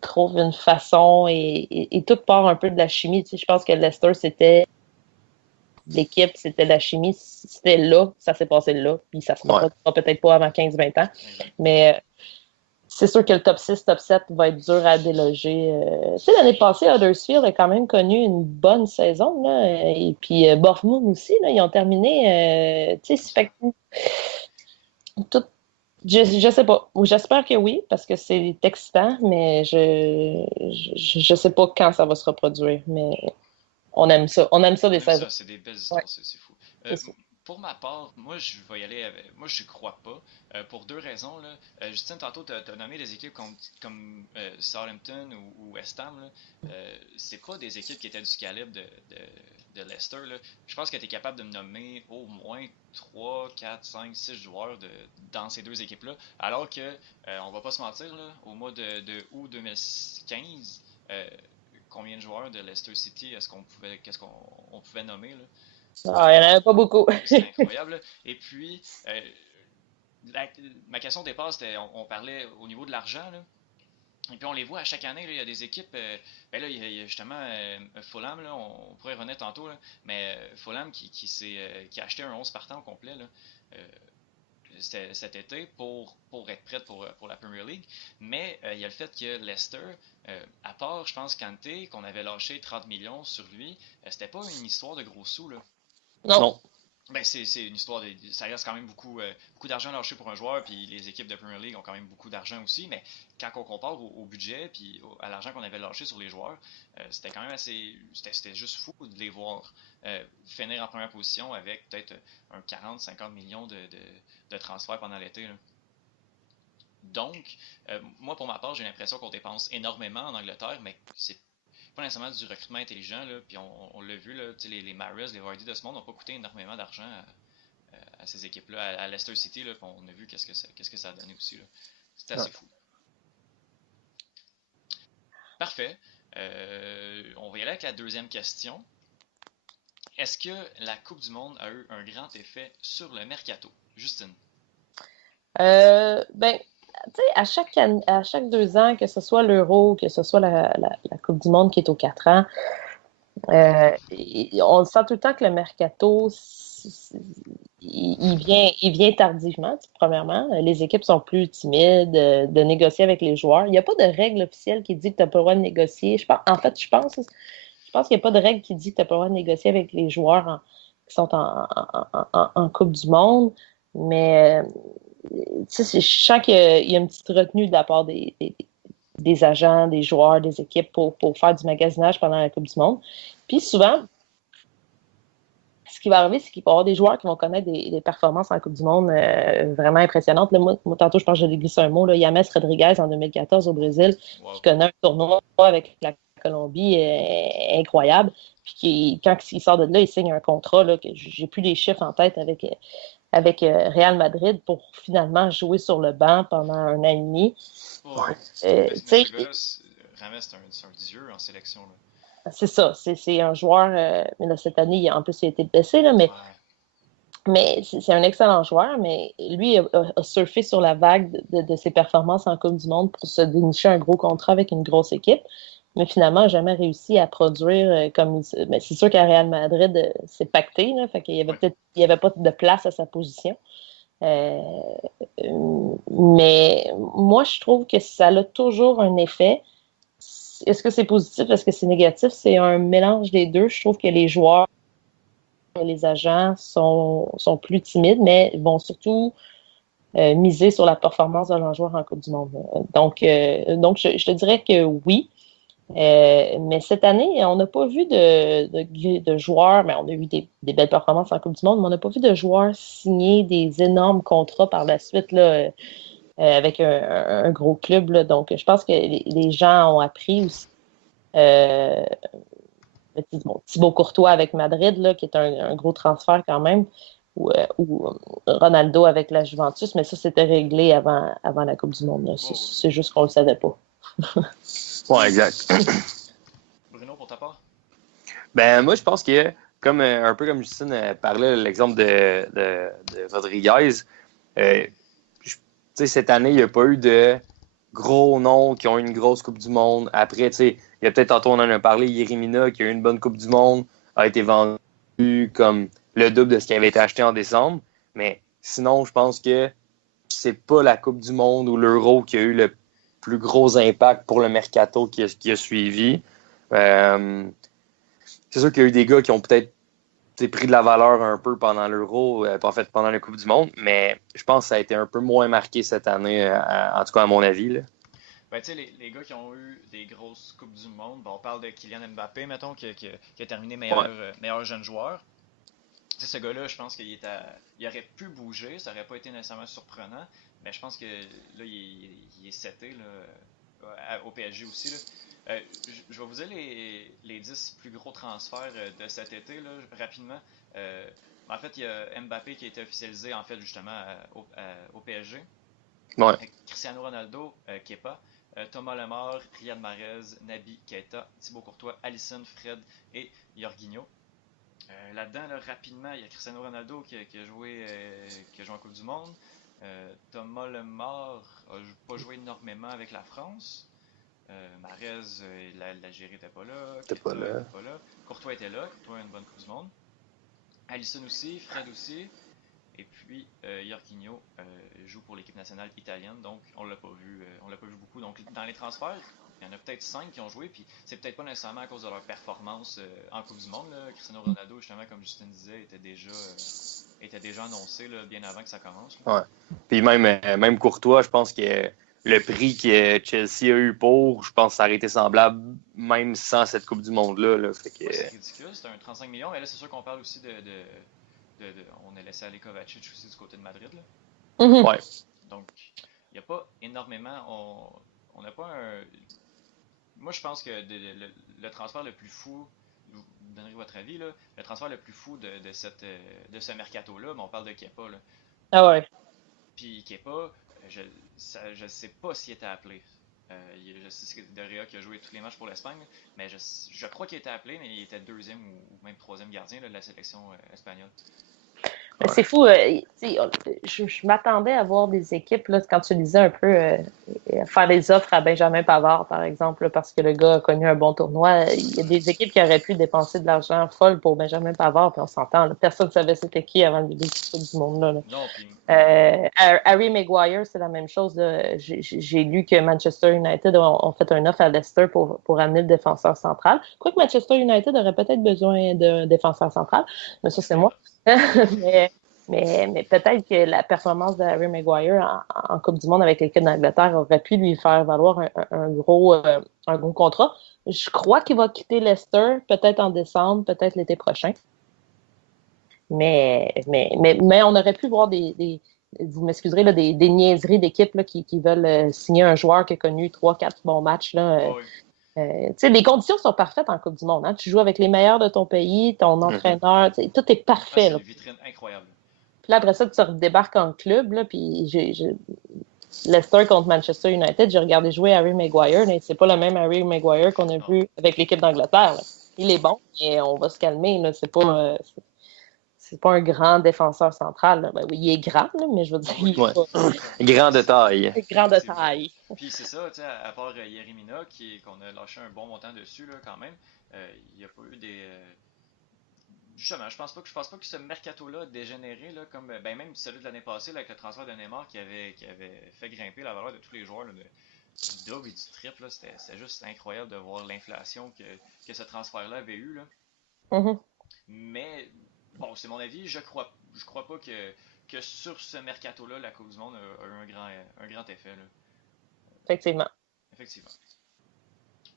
trouvent une façon et tout part un peu de la chimie. Tu sais, je pense que Leicester, c'était l'équipe, c'était la chimie, c'était là, ça s'est passé là, puis ça se reproduira peut-être pas avant 15-20 ans. Mais c'est sûr que le top 6, top 7 va être dur à déloger. Tu sais, l'année passée, Huddersfield a quand même connu une bonne saison, là, et puis Bournemouth aussi, là, ils ont terminé, tu sais, fait tout. Je sais pas. J'espère que oui, parce que c'est excitant, mais je sais pas quand ça va se reproduire. Mais on aime ça. On aime ça des saisons. C'est des belles histoires, Ouais. c'est fou. Pour ma part, moi je vais y aller avec. Moi je crois pas. Pour 2 raisons. Là. Justine, tantôt, tu as nommé des équipes comme Southampton ou West Ham. Là. C'est pas des équipes qui étaient du calibre de Leicester. Là. Je pense que tu es capable de me nommer au moins 3, 4, 5, 6 joueurs dans ces 2 équipes-là. Alors que, on va pas se mentir, là, au mois de août 2015, combien de joueurs de Leicester City qu'est-ce qu'on pouvait nommer là? Ah, il n'y en avait pas beaucoup. C'est incroyable. Là. Et puis, ma question de départ, c'était on parlait au niveau de l'argent. Là. Et puis on les voit à chaque année, là, il y a des équipes. Ben là, il y a justement Fulham, là, on pourrait revenir tantôt, là, mais Fulham qui a acheté un 11 partant au complet là, cet été pour être prête pour la Premier League. Mais il y a le fait que Leicester, à part, je pense, Kanté, qu'on avait lâché 30 millions sur lui, c'était pas une histoire de gros sous. Là. Non. Ben, c'est une histoire ça reste quand même beaucoup d'argent lâché pour un joueur, puis les équipes de Premier League ont quand même beaucoup d'argent aussi, mais quand on compare au budget puis à l'argent qu'on avait lâché sur les joueurs, c'était quand même c'était juste fou de les voir finir en première position avec peut-être un 40-50 millions de transferts pendant l'été. Là. Donc, moi pour ma part, j'ai l'impression qu'on dépense énormément en Angleterre, mais pas nécessairement du recrutement intelligent, là, puis on l'a vu, là, les Maras, les Vardy de ce monde n'ont pas coûté énormément d'argent à ces équipes-là. À Leicester City, là, on a vu qu'est-ce que ça a donné aussi. C'était assez fou. Parfait. On va y aller avec la deuxième question. Est-ce que la Coupe du Monde a eu un grand effet sur le mercato? Justine? Ben, tu sais, à chaque 2 ans, que ce soit l'Euro, que ce soit la Coupe du Monde qui est aux 4 ans, on sent tout le temps que le mercato, il vient tardivement, premièrement. Les équipes sont plus timides de négocier avec les joueurs. Il n'y a pas de règle officielle qui dit que tu n'as pas le droit de négocier. Je pense qu'il n'y a pas de règle qui dit que tu n'as pas le droit de négocier avec les joueurs qui sont en Coupe du Monde. Mais je sens qu'il y a une petite retenue de la part des agents, des joueurs, des équipes pour faire du magasinage pendant la Coupe du Monde. Puis souvent, ce qui va arriver, c'est qu'il va y avoir des joueurs qui vont connaître des performances en Coupe du Monde vraiment impressionnantes. Là, moi, tantôt, je pense que j'ai glissé un mot. Là, James Rodriguez en 2014 au Brésil, qui connaît un tournoi avec la Colombie incroyable. Puis quand il sort de là, il signe un contrat, là, que j'ai plus les chiffres en tête avec Real Madrid pour finalement jouer sur le banc pendant 1 an et demi. Ce gars-là, Rames, c'est un dieu en sélection. Là. C'est ça. C'est un joueur. Mais là, cette année, en plus, il a été blessé, là, mais c'est un excellent joueur. Mais lui a surfé sur la vague de ses performances en Coupe du Monde pour se dénicher un gros contrat avec une grosse équipe. Mais finalement, n'a jamais réussi à produire comme il... Mais c'est sûr qu'à Real Madrid, c'est pacté. Là, fait qu'il y avait pas de place à sa position. Mais moi, je trouve que ça a toujours un effet. Est-ce que c'est positif? Est-ce que c'est négatif? C'est un mélange des deux. Je trouve que les joueurs et les agents sont plus timides, mais vont surtout miser sur la performance de leurs joueurs en Coupe du Monde. Donc je te dirais que oui. Mais cette année, on n'a pas vu de joueurs, mais on a eu des belles performances en Coupe du Monde, mais on n'a pas vu de joueurs signer des énormes contrats par la suite là, avec un gros club. Là. Donc, je pense que les gens ont appris aussi. Thibaut Courtois avec Madrid, là, qui est un gros transfert quand même, ou Ronaldo avec la Juventus, mais ça, c'était réglé avant la Coupe du Monde. C'est juste qu'on ne le savait pas. Ouais, exact. Bruno, pour ta part? Ben, moi, je pense que, un peu comme Justine parlait, l'exemple de Rodriguez, cette année, il n'y a pas eu de gros noms qui ont eu une grosse Coupe du Monde. Après, il y a peut-être, tantôt, on en a parlé, Yeremina, qui a eu une bonne Coupe du Monde, a été vendu comme le double de ce qui avait été acheté en décembre. Mais sinon, je pense que c'est pas la Coupe du Monde ou l'Euro qui a eu le plus gros impact pour le mercato qui a suivi. C'est sûr qu'il y a eu des gars qui ont peut-être pris de la valeur un peu pendant l'Euro, en fait pendant la Coupe du Monde, mais je pense que ça a été un peu moins marqué cette année, en tout cas à mon avis. Là. Ben, tu sais, les gars qui ont eu des grosses Coupes du Monde, on parle de Kylian Mbappé, mettons, qui a terminé meilleur jeune joueur. Tu sais, ce gars-là, je pense qu'il aurait pu bouger, ça n'aurait pas été nécessairement surprenant, mais je pense que là, il est seté là, au PSG aussi. Là. Je vais vous dire les 10 plus gros transferts de cet été, là, rapidement. En fait, il y a Mbappé qui a été officialisé, en fait, justement, au PSG. Ouais. Cristiano Ronaldo, Kepa. Thomas Lemar, Riyad Mahrez, Naby Keita, Thibaut Courtois, Alisson, Fred et Jorginho. Là-dedans, là, rapidement, il y a Cristiano Ronaldo qui a joué en Coupe du Monde. Thomas Lemar n'a pas joué énormément avec la France. Mahrez, l'Algérie n'était pas là. Était pas là. Courtois était là. Courtois a une bonne Coupe du Monde. Alisson aussi, Fred aussi. Et puis Jorginho joue pour l'équipe nationale italienne, donc on l'a pas vu beaucoup. Donc dans les transferts, il y en a peut-être 5 qui ont joué, puis c'est peut-être pas nécessairement à cause de leur performance en Coupe du Monde. Là. Cristiano Ronaldo, justement, comme Justine disait, était déjà annoncé là, bien avant que ça commence. Là. Ouais. Puis même Courtois, je pense que le prix que Chelsea a eu je pense que ça aurait été semblable même sans cette Coupe du Monde-là. Là. Fait que... ouais, c'est ridicule, c'est un 35 millions, mais là c'est sûr qu'on parle aussi on a laissé aller Kovacic aussi du côté de Madrid. Là. Mm-hmm. Ouais. Donc, il n'y a pas énormément. On n'a pas moi, je pense que le transfert le plus fou, vous donnerez votre avis, là, le transfert le plus fou de ce mercato-là, on parle de Kepa, là. Ah ouais. Puis Kepa, je sais pas s'il était appelé. Je sais que De Gea qui a joué tous les matchs pour l'Espagne, mais je crois qu'il était appelé, mais il était deuxième ou même troisième gardien là, de la sélection espagnole. Mais c'est fou. Je m'attendais à voir des équipes, là, quand tu disais un peu faire des offres à Benjamin Pavard, par exemple, là, parce que le gars a connu un bon tournoi. Il y a des équipes qui auraient pu dépenser de l'argent folle pour Benjamin Pavard, puis on s'entend. Là, personne ne savait c'était qui avant le début du monde. Là. Non, puis... Harry Maguire, c'est la même chose. Là. J'ai lu que Manchester United ont fait un offre à Leicester pour amener le défenseur central. Quoique Manchester United aurait peut-être besoin d'un défenseur central, mais ça, c'est moi. mais peut-être que la performance de Harry Maguire en Coupe du Monde avec l'équipe d'Angleterre aurait pu lui faire valoir un gros contrat. Je crois qu'il va quitter Leicester, peut-être en décembre, peut-être l'été prochain. Mais on aurait pu voir vous m'excuserez, là, des niaiseries d'équipes là, qui veulent signer un joueur qui a connu 3-4 bons matchs. Là, oui. Les conditions sont parfaites en Coupe du Monde. Hein? Tu joues avec les meilleurs de ton pays, ton entraîneur, tout est parfait. C'est là. une vitrine incroyable. Puis là, après ça, tu redébarques en club. Là, puis Leicester contre Manchester United, j'ai regardé jouer Harry Maguire, mais c'est pas le même Harry Maguire qu'on a vu avec l'équipe d'Angleterre. Là. Il est bon, et on va se calmer. Là. C'est pas un grand défenseur central. Ben, oui, il est grand, là, mais je veux dire, il est pas... Grand de taille. Grand de taille. Puis c'est ça, tu sais, à part Yerimina, qu'on a lâché un bon montant dessus, là, quand même, il n'y a pas eu des... Justement, je pense pas que ce mercato-là a dégénéré, là, comme même celui de l'année passée, là, avec le transfert de Neymar qui avait fait grimper la valeur de tous les joueurs, là, du double et du triple. Là, c'était juste incroyable de voir l'inflation que ce transfert-là avait eu. Là. Mm-hmm. Mais, bon, c'est mon avis, je crois pas que sur ce mercato-là, la Coupe du Monde a eu un grand effet. Là. Effectivement.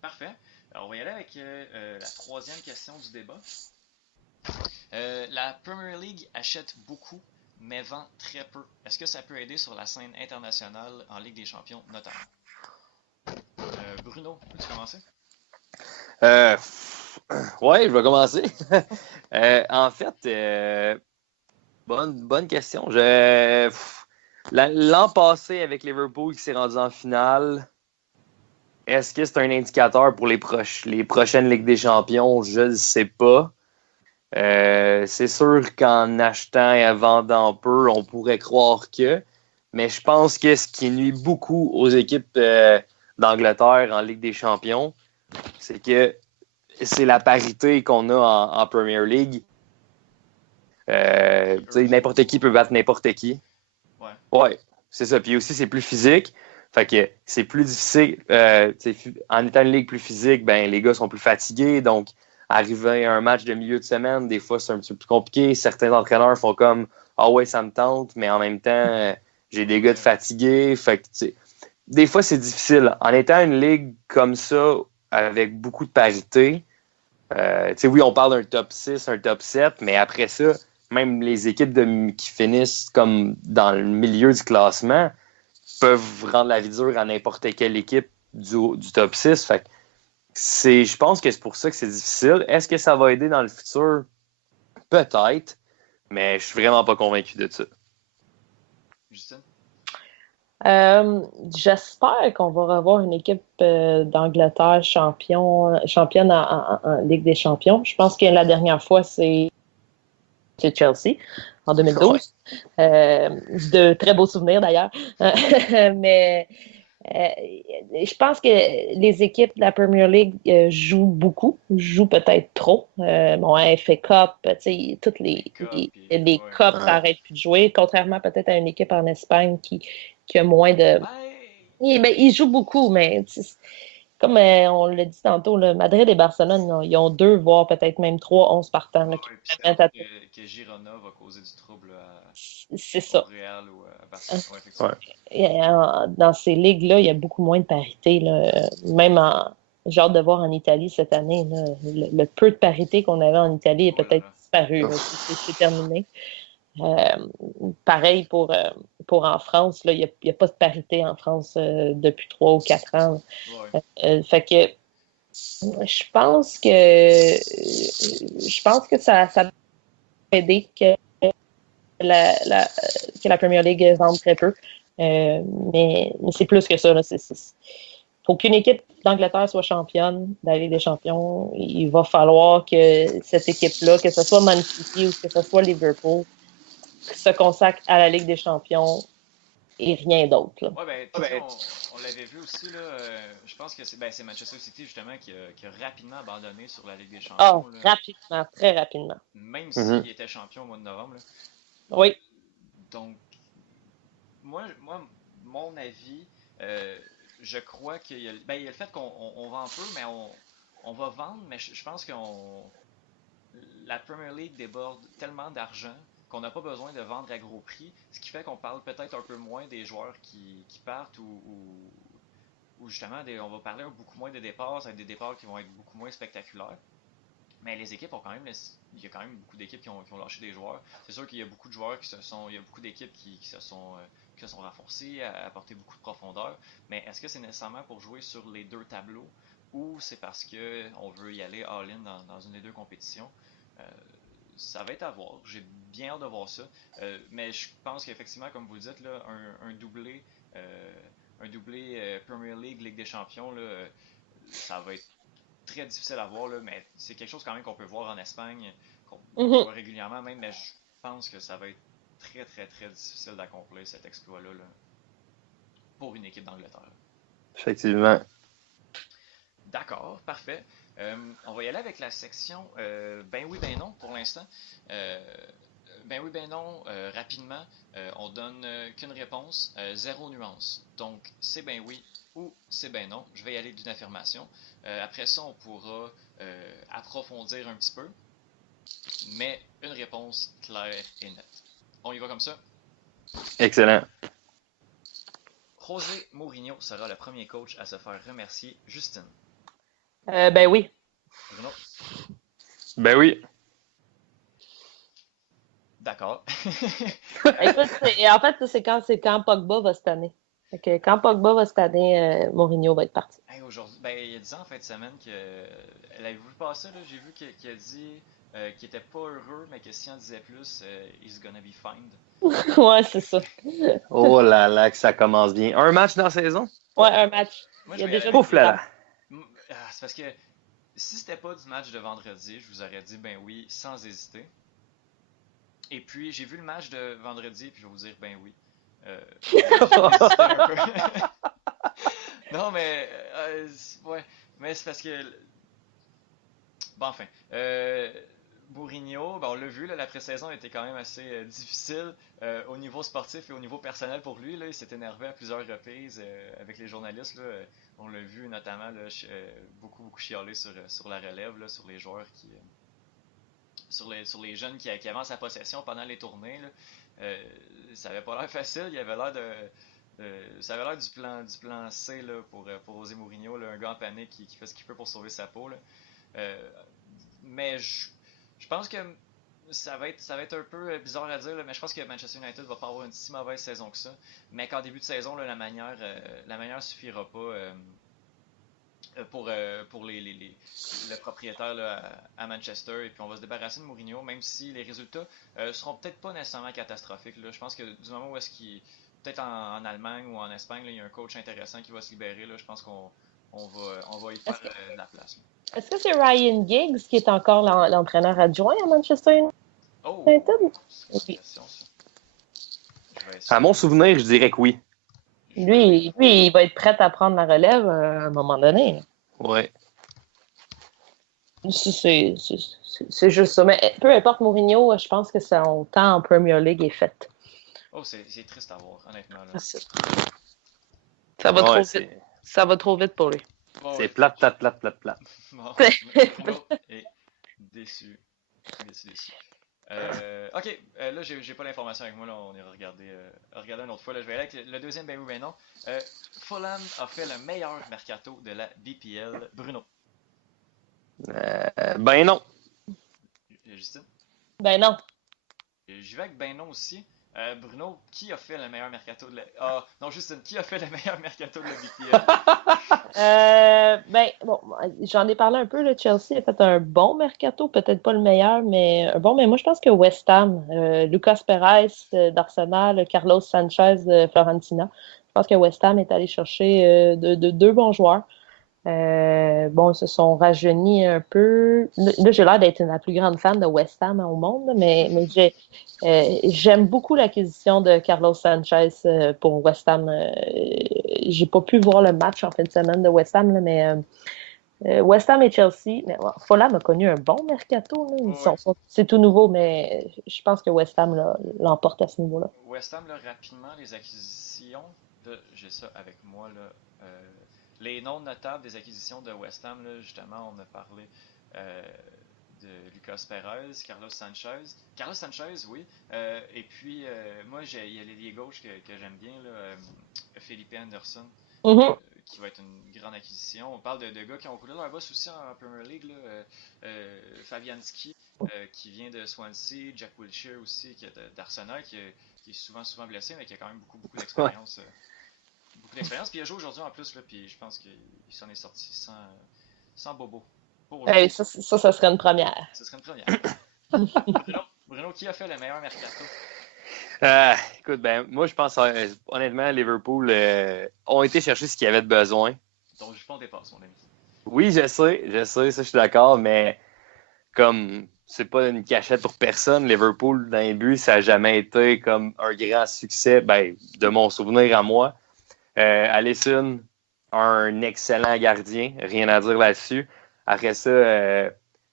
Parfait. Alors, on va y aller avec la troisième question du débat. La Premier League achète beaucoup, mais vend très peu. Est-ce que ça peut aider sur la scène internationale en Ligue des Champions, notamment? Bruno, peux-tu commencer? Ouais, je vais commencer. En fait, bonne question. L'an passé, avec Liverpool qui s'est rendu en finale, est-ce que c'est un indicateur pour les prochaines Ligues des Champions? Je ne sais pas. C'est sûr qu'en achetant et en vendant peu, on pourrait croire que, mais je pense que ce qui nuit beaucoup aux équipes d'Angleterre en Ligue des Champions, c'est que c'est la parité qu'on a en Premier League. N'importe qui peut battre n'importe qui. Ouais, c'est ça. Puis aussi, c'est plus physique. Fait que c'est plus difficile. En étant une ligue plus physique, ben les gars sont plus fatigués, donc arriver à un match de milieu de semaine, des fois, c'est un petit peu plus compliqué. Certains entraîneurs font comme « Ah ouais, ça me tente », mais en même temps, j'ai des gars de fatigués. Fait que, des fois, c'est difficile. En étant une ligue comme ça, avec beaucoup de parité, oui, on parle d'un top 6, un top 7, mais après ça, même les équipes qui finissent comme dans le milieu du classement peuvent rendre la vie dure à n'importe quelle équipe du top 6. Fait que je pense que c'est pour ça que c'est difficile. Est-ce que ça va aider dans le futur? Peut-être, mais je suis vraiment pas convaincu de ça. Justine? J'espère qu'on va revoir une équipe d'Angleterre championne en Ligue des Champions. Je pense que la dernière fois, c'est Chelsea en 2012. De très beaux souvenirs d'ailleurs. Mais je pense que les équipes de la Premier League jouent peut-être trop. FA Cup, toutes les Cups n'arrêtent plus de jouer, contrairement peut-être à une équipe en Espagne qui a moins de... Ils jouent beaucoup, mais comme on l'a dit tantôt, là, Madrid et Barcelone, ils ont 2, voire peut-être même 3 11 partants. Que Girona va causer du trouble c'est ça. Real ou à Barcelone. Dans ces ligues-là, il y a beaucoup moins de parité. Là. Même j'ai hâte de voir en Italie cette année. Là, le peu de parité qu'on avait en Italie est peut-être disparu. C'est terminé. Pareil pour en France. Il n'y a pas de parité en France depuis 3 ou 4 ans. Fait que Je pense que ça peut aider que la Premier League vende très peu. Mais c'est plus que ça. Faut qu'une équipe d'Angleterre soit championne de la Ligue des champions. Il va falloir que cette équipe-là, que ce soit Man City ou que ce soit Liverpool, se consacre à la Ligue des champions et rien d'autre. Là. Ouais, on l'avait vu aussi, là, je pense que c'est Manchester City, justement, qui a rapidement abandonné sur la Ligue des champions. Oh, là. rapidement, très rapidement. Même s'il était champion au mois de novembre. Là. Oui. Donc, moi mon avis, je crois qu'il y a, il y a le fait qu'on vend peu, mais on va vendre, mais je pense que la Premier League déborde tellement d'argent qu'on n'a pas besoin de vendre à gros prix, ce qui fait qu'on parle peut-être un peu moins des joueurs qui partent ou justement, on va parler beaucoup moins des départs, avec des départs qui vont être beaucoup moins spectaculaires. Mais les équipes ont quand même, il y a quand même beaucoup d'équipes qui ont lâché des joueurs. C'est sûr qu'il y a beaucoup de joueurs il y a beaucoup d'équipes qui se sont renforcées, apporté beaucoup de profondeur. Mais est-ce que c'est nécessairement pour jouer sur les deux tableaux ou c'est parce qu'on veut y aller all-in dans une des deux compétitions? Ça va être à voir. J'ai bien hâte de voir ça. Mais je pense qu'effectivement, comme vous le dites, là, un doublé Premier League, Ligue des Champions, là, ça va être très difficile à voir, là, mais c'est quelque chose quand même qu'on peut voir en Espagne, qu'on voit régulièrement même, mais je pense que ça va être très, très, très difficile d'accomplir cet exploit-là là, pour une équipe d'Angleterre. Effectivement. D'accord, parfait. On va y aller avec la section ben oui, ben non pour l'instant. Ben oui, ben non, rapidement, on donne qu'une réponse, zéro nuance. Donc, c'est ben oui ou c'est ben non. Je vais y aller d'une affirmation. Après ça, on pourra approfondir un petit peu, mais une réponse claire et nette. On y va comme ça? Excellent. José Mourinho sera le premier coach à se faire remercier. Justine? Ben oui. Bruno? Ben oui. D'accord. Écoute, en fait, c'est quand Pogba va cette année. Fait que quand Pogba va cette année, Mourinho va être parti. Hey, aujourd'hui, il a dit en fin de semaine que. L'avez-vous vu passer, là? J'ai vu qu'il a dit qu'il était pas heureux, mais que si on disait plus, he's gonna be fined. Ouais, c'est ça. Oh là là, que ça commence bien. Un match dans la saison? Ouais, un match. Moi, Il y a je vais déjà Pouf là là. C'est parce que si c'était pas du match de vendredi, je vous aurais dit ben oui, sans hésiter. Et puis, j'ai vu le match de vendredi, puis je vais vous dire ben oui. J'ai hésité un peu. Non, mais. Ouais. Mais c'est parce que. Bon, enfin. Mourinho, on l'a vu, là, la pré-saison était quand même assez difficile au niveau sportif et au niveau personnel pour lui. Là, il s'est énervé à plusieurs reprises avec les journalistes. Là, on l'a vu notamment là, beaucoup chialer sur la relève, là, sur les joueurs sur les jeunes qui avancent à possession pendant les tournées. Là. Ça avait pas l'air facile. Il avait l'air ça avait l'air du plan C là, pour José Mourinho, là, un gars en panique qui fait ce qu'il peut pour sauver sa peau. Là. Mais je pense que ça va être un peu bizarre à dire, là, mais je pense que Manchester United va pas avoir une si mauvaise saison que ça. Mais qu'en début de saison, là, la manière suffira pas pour le propriétaire là, à Manchester. Et puis on va se débarrasser de Mourinho, même si les résultats seront peut-être pas nécessairement catastrophiques. Là. Je pense que du moment où est-ce qu'il peut-être en Allemagne ou en Espagne, là, il y a un coach intéressant qui va se libérer. Là, je pense qu'on va y faire de la place. Là. Est-ce que c'est Ryan Giggs qui est encore l'entraîneur adjoint à Manchester United? Oh, c'est une question, ça. À mon souvenir, je dirais que oui. Lui, il va être prêt à prendre la relève à un moment donné. Ouais. C'est juste ça. Mais peu importe Mourinho, je pense que son temps en Premier League est fait. Oh, c'est triste à voir, honnêtement. Là. Ça va trop vite. Ça va trop vite pour lui. Oh, c'est plate. Bon, Bruno est déçu. Ok, là j'ai pas l'information avec moi, là, on ira regarder une autre fois. Là, je vais aller avec le deuxième ben oui, ben non. Fulham a fait le meilleur mercato de la BPL. Bruno. Ben non. Justine. Ben non. J'y vais avec ben non aussi. Bruno, qui a fait le meilleur mercato de la... Ah, non, Justine, qui a fait le meilleur mercato de la BPL? Bon, j'en ai parlé un peu, là, Chelsea a fait un bon mercato, peut-être pas le meilleur, mais bon, mais moi je pense que West Ham, Lucas Perez d'Arsenal, Carlos Sanchez de Fiorentina, je pense que West Ham est allé chercher de deux bons joueurs. Bon, ils se sont rajeunis un peu. Là, j'ai l'air d'être la plus grande fan de West Ham au monde, mais j'aime beaucoup l'acquisition de Carlos Sanchez pour West Ham. J'ai pas pu voir le match en fin de semaine de West Ham, là, mais West Ham et Chelsea. Mais, Fulham a connu un bon mercato. Là. C'est tout nouveau, mais je pense que West Ham l'emporte à ce niveau-là. West Ham, là, rapidement, les acquisitions. Là, j'ai ça avec moi. Là, les noms notables des acquisitions de West Ham, là, justement, on a parlé de Lucas Perez, Carlos Sanchez. Carlos Sanchez, oui. Et puis, moi, il y a l'ailier gauche que j'aime bien, là, Felipe Anderson, qui va être une grande acquisition. On parle de gars qui ont roulé leur boss aussi en Premier League, là, Fabianski, qui vient de Swansea, Jack Wilshere aussi, qui est d'Arsenal, qui est souvent blessé, mais qui a quand même beaucoup d'expérience. Beaucoup d'expérience, puis il a joué aujourd'hui en plus, là, puis je pense qu'il s'en est sorti sans bobo. Ça serait une première. Ça serait une première. Bruno, qui a fait le meilleur mercato? Écoute, moi je pense honnêtement, Liverpool ont été chercher ce qu'ils avaient de besoin. Donc je pense dépasse, mon ami. Oui, je sais, ça je suis d'accord, mais comme c'est pas une cachette pour personne, Liverpool dans les buts, ça n'a jamais été comme un grand succès, de mon souvenir à moi. Alisson, un excellent gardien, rien à dire là-dessus. Après ça,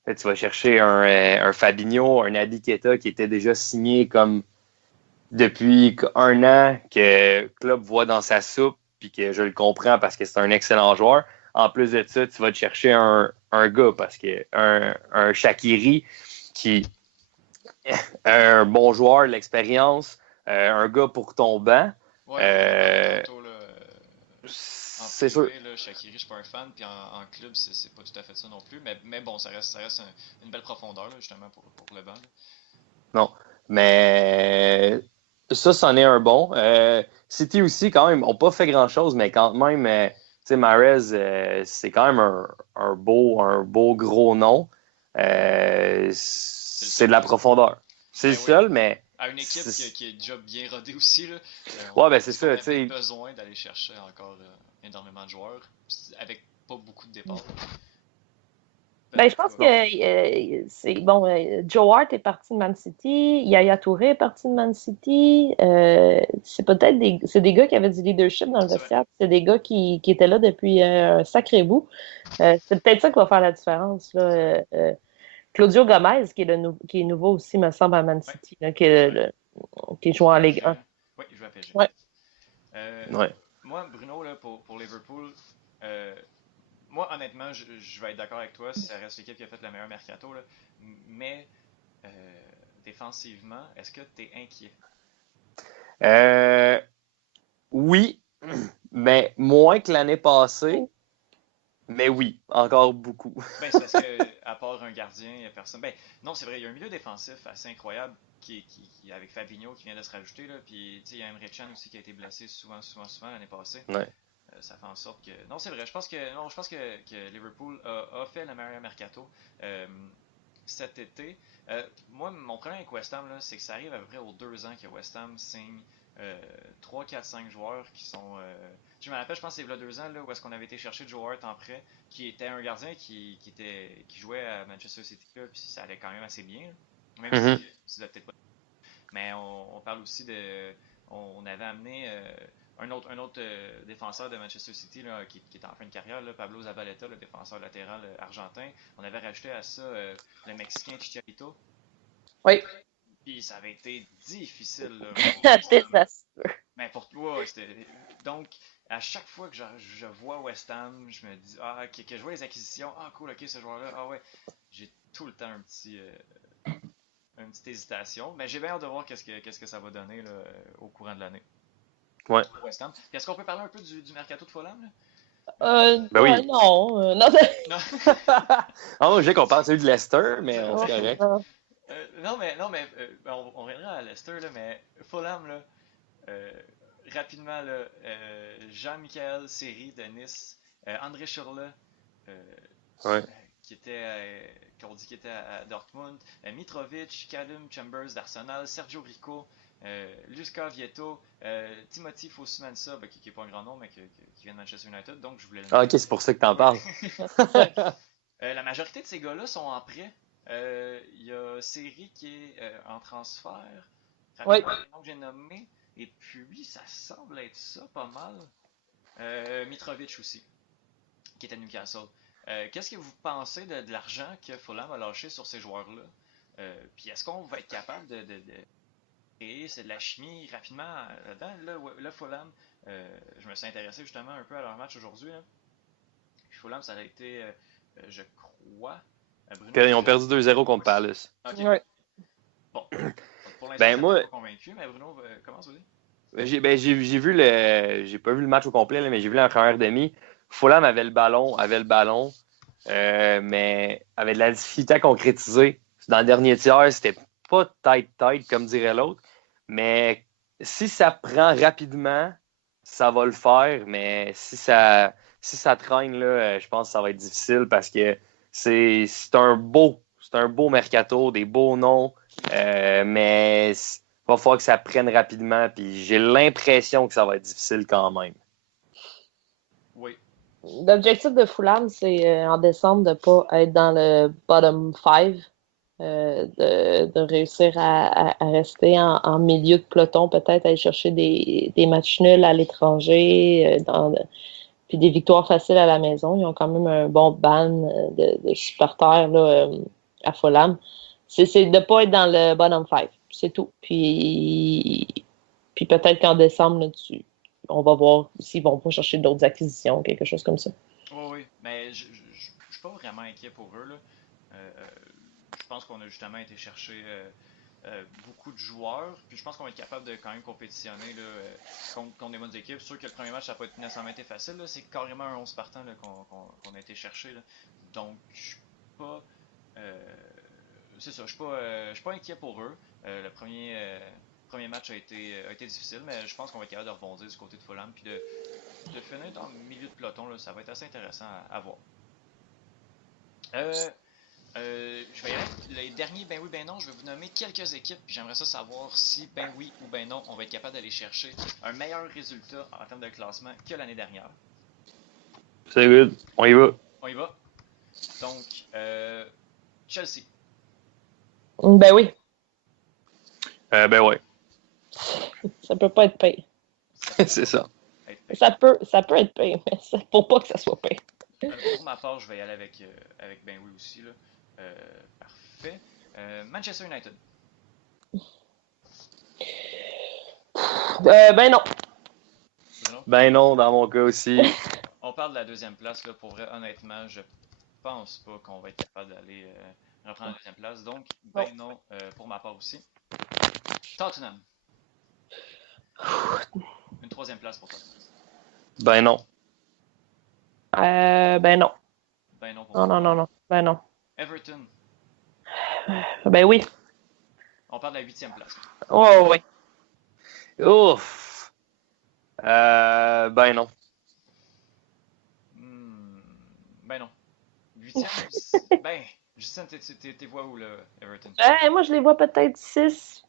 tu vas chercher un Fabinho, un Naby Keita qui était déjà signé comme depuis un an, que le club voit dans sa soupe, puis que je le comprends parce que c'est un excellent joueur. En plus de ça, tu vas te chercher un gars, parce que un Shaqiri qui un bon joueur, l'expérience, un gars pour ton banc. Ouais, c'est sûr. Shaqiri, je suis pas un fan, puis en club, c'est pas tout à fait ça non plus, mais bon, ça reste une belle profondeur, là, justement, pour le banc. Là. Non, mais ça, c'en est un bon. City aussi, quand même, n'ont pas fait grand-chose, mais quand même, tu sais, Mahrez, c'est quand même un beau gros nom. C'est de la profondeur. C'est le seul, mais... À une équipe qui est déjà bien rodée aussi, là. C'est ça, tu sais. On a besoin d'aller chercher encore énormément de joueurs, avec pas beaucoup de départs. Je pense que c'est bon. Joe Hart est parti de Man City, Yaya Touré est parti de Man City. C'est des gars qui avaient du leadership dans le vestiaire. C'est des gars qui étaient là depuis un sacré bout. C'est peut-être ça qui va faire la différence. Là. Claudio Gomez, qui est nouveau aussi, me semble, à Man City, là, qui joue en Ligue 1. Oui, il joue à PSG. Ouais. Moi, Bruno, là, pour Liverpool, moi, honnêtement, je vais être d'accord avec toi, ça reste l'équipe qui a fait le meilleur mercato, là, mais défensivement, est-ce que tu es inquiet? Oui, mais moins que l'année passée. Mais oui, encore beaucoup. C'est parce qu'à part un gardien, il n'y a personne. Non, c'est vrai, il y a un milieu défensif assez incroyable qui avec Fabinho qui vient de se rajouter. Là, puis il y a Emre Can aussi qui a été blessé souvent l'année passée. Ouais. Ça fait en sorte que. Non, c'est vrai, je pense que Liverpool a fait le meilleur mercato cet été. Moi, mon problème avec West Ham, là, c'est que ça arrive à peu près aux 2 ans que West Ham signe 3, 4, 5 joueurs qui sont. Je me rappelle, je pense que c'est il y a 2 ans là, où est-ce qu'on avait été chercher Joe Hart en prêt, qui était un gardien qui jouait à Manchester City, là, puis ça allait quand même assez bien. Là. Même si peut-être pas. Mais on parle aussi de. On avait amené un autre défenseur de Manchester City là, qui est en fin de carrière, là, Pablo Zabaleta, le défenseur latéral argentin. On avait rajouté à ça le Mexicain Chicharito. Oui. Puis ça avait été difficile. Désastreux. Mais pour toi, c'était. Donc, à chaque fois que je vois West Ham, je me dis, que je vois les acquisitions, cool, ok, ce joueur-là, ouais. J'ai tout le temps une petite hésitation. Mais j'ai bien hâte de voir qu'est-ce que ça va donner là, au courant de l'année. Ouais. West Ham. Puis est-ce qu'on peut parler un peu du mercato de Fulham, là? Oui. Non. J'ai qu'on parle celui de Leicester, mais on se correct. Non, mais on reviendra à Leicester, là, mais Fulham, là, rapidement, là, Jean-Michel Seri de Nice, André Schürrle, Ouais. qu'on dit qu'il était à Dortmund, Mitrovic, Callum Chambers d'Arsenal, Sergio Rico, Luca Vietto, Timothy Fosu-Mensah, qui n'est pas un grand nom, mais qui vient de Manchester United, donc je voulais le Ah, nommer. ok, c'est pour ça que t'en parles. La majorité de ces gars-là sont en prêt. Il y a Seri qui est en transfert. Oui. Rapidement, les noms que j'ai nommés. Et puis, ça semble être ça pas mal. Mitrovic aussi, qui est à Newcastle. Qu'est-ce que vous pensez de l'argent que Fulham a lâché sur ces joueurs-là? Puis est-ce qu'on va être capable de créer de la chimie rapidement là-dedans? Là, Fulham, je me suis intéressé justement un peu à leur match aujourd'hui. Hein. Puis Fulham, ça a été, je crois, Bruno. Ils ont perdu 2-0 contre Palace. Ok. Ouais. Bon. Pour l'instant, Ben, moi- je suis pas convaincu, mais Bruno, commence, vas-y. J'ai vu j'ai pas vu le match au complet, là, mais j'ai vu la première demi. Fulham avait le ballon, mais avait de la difficulté à concrétiser. Dans le dernier tiers, c'était pas tight, comme dirait l'autre. Mais si ça prend rapidement, ça va le faire. Mais si ça traîne, là, je pense que ça va être difficile parce que c'est un beau mercato, des beaux noms. Mais il va falloir que ça prenne rapidement. Puis j'ai l'impression que ça va être difficile quand même. Oui. L'objectif de Fulham, c'est en décembre de ne pas être dans le bottom 5, de réussir à rester en milieu de peloton, peut-être aller chercher des matchs nuls à l'étranger, puis des victoires faciles à la maison. Ils ont quand même un bon ban de supporters là, à Fulham. C'est de ne pas être dans le bottom 5, c'est tout. Puis peut-être qu'en décembre, là, on va voir s'ils vont pas chercher d'autres acquisitions, quelque chose comme ça. Oui, mais je suis pas vraiment inquiet pour eux. Là. Je pense qu'on a justement été chercher beaucoup de joueurs. Puis je pense qu'on va être capable de quand même compétitionner là, contre des bonnes équipes. C'est sûr que le premier match, ça n'a pas nécessairement été facile. Là. C'est carrément un 11 partant là, qu'on a été chercher. Là. Donc, je suis pas. C'est ça, je suis pas inquiet pour eux. Le premier match a été difficile, mais je pense qu'on va être capable de rebondir du côté de Fulham. Puis de finir dans le milieu de peloton, là, ça va être assez intéressant à voir. Je vais y aller avec les derniers ben oui, ben non. Je vais vous nommer quelques équipes, puis j'aimerais ça savoir si ben oui ou ben non, on va être capable d'aller chercher un meilleur résultat en termes de classement que l'année dernière. C'est good. On y va. On y va. Donc, Chelsea. Ben oui, Ben ouais. ça peut pas être payé. C'est ça. Ça peut être payé, mais faut pas que ça soit payé. Pour ma part, je vais y aller avec ben oui aussi. Là. Parfait. Manchester United. Ben non. Bruno? Ben non, dans mon cas aussi. On parle de la deuxième place. Là. Pour vrai, honnêtement, je pense pas qu'on va être capable d'aller reprendre la deuxième place. Donc, ben non, pour ma part aussi. Tottenham. Une troisième place pour Tottenham. Ben non. Ben non. Ben non pour moi. Non. Ben non. Everton. Ben oui. On parle de la huitième place. Oh, oui. Ouf. Ben non. Ben non. Huitième. Ben, Justin, t'es vois où, là, Everton? Moi, je les vois peut-être 6.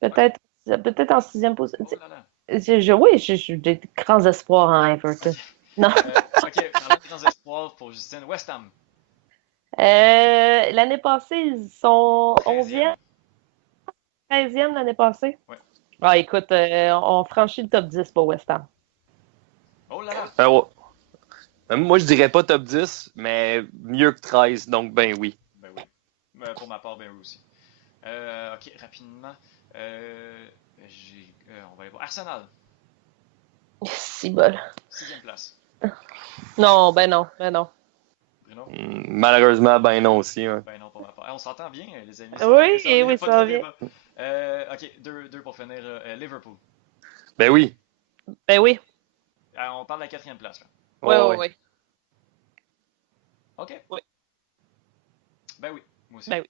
Peut-être en 6e position. Oh là là. Oui, j'ai des grands espoirs en Everton. Non. Ok, parlons de grands espoirs pour Justin. West Ham. L'année passée, ils sont 11e. 13e l'année passée. Ouais. Ah, écoute, on franchit le top 10 pour West Ham. Oh là là. Ouais. Moi, je dirais pas top 10, mais mieux que 13, donc ben oui. Ben oui. Pour ma part, ben oui aussi. Ok, rapidement. On va aller voir. Arsenal. Si bol. 6e place. Non, ben non. Bruno? Malheureusement, ben non aussi. Hein. Ben non, pour ma part. On s'entend bien, les amis. Oui, ça va bien. Ok, deux pour finir. Liverpool. Ben oui. Ben oui. On parle de la 4e place. Là. Oui. Ok. Oui. Ben oui, moi aussi. Ben oui.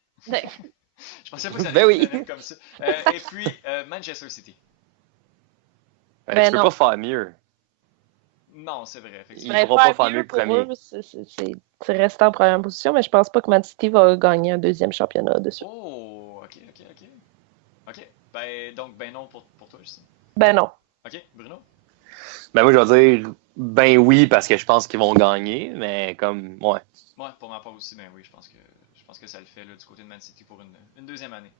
Je pensais pas que ça Ben allait oui. finir comme ça. Et puis, Manchester City. Ben tu peux non. pas faire mieux. Non, c'est vrai, Il effectivement. Ben, pourra pas faire mieux mieux que pour premier. eux, c'est rester en première position, mais je pense pas que Man City va gagner un deuxième championnat dessus. Oh, ok. Ok, donc, ben non pour toi, Justin. Ben non. Ok, Bruno? Ben moi, je vais dire ben oui, parce que je pense qu'ils vont gagner, mais comme, ouais. Ouais, pour ma part aussi, ben oui, je pense que ça le fait là, du côté de Man City pour une deuxième année.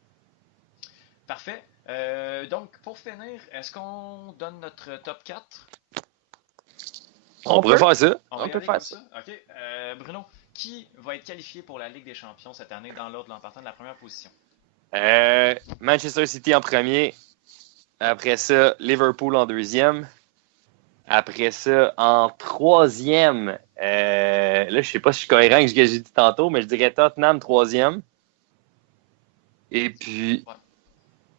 Parfait. Donc, pour finir, est-ce qu'on donne notre top 4? On pourrait faire ça. On va On y peut aller faire comme ça. Ok. Bruno, qui va être qualifié pour la Ligue des Champions cette année dans l'ordre l'emportant de la première position? Manchester City en premier. Après ça, Liverpool en deuxième. Après ça, en troisième, là, je sais pas si je suis cohérent avec ce que j'ai dit tantôt, mais je dirais Tottenham troisième. Et puis... Ouais.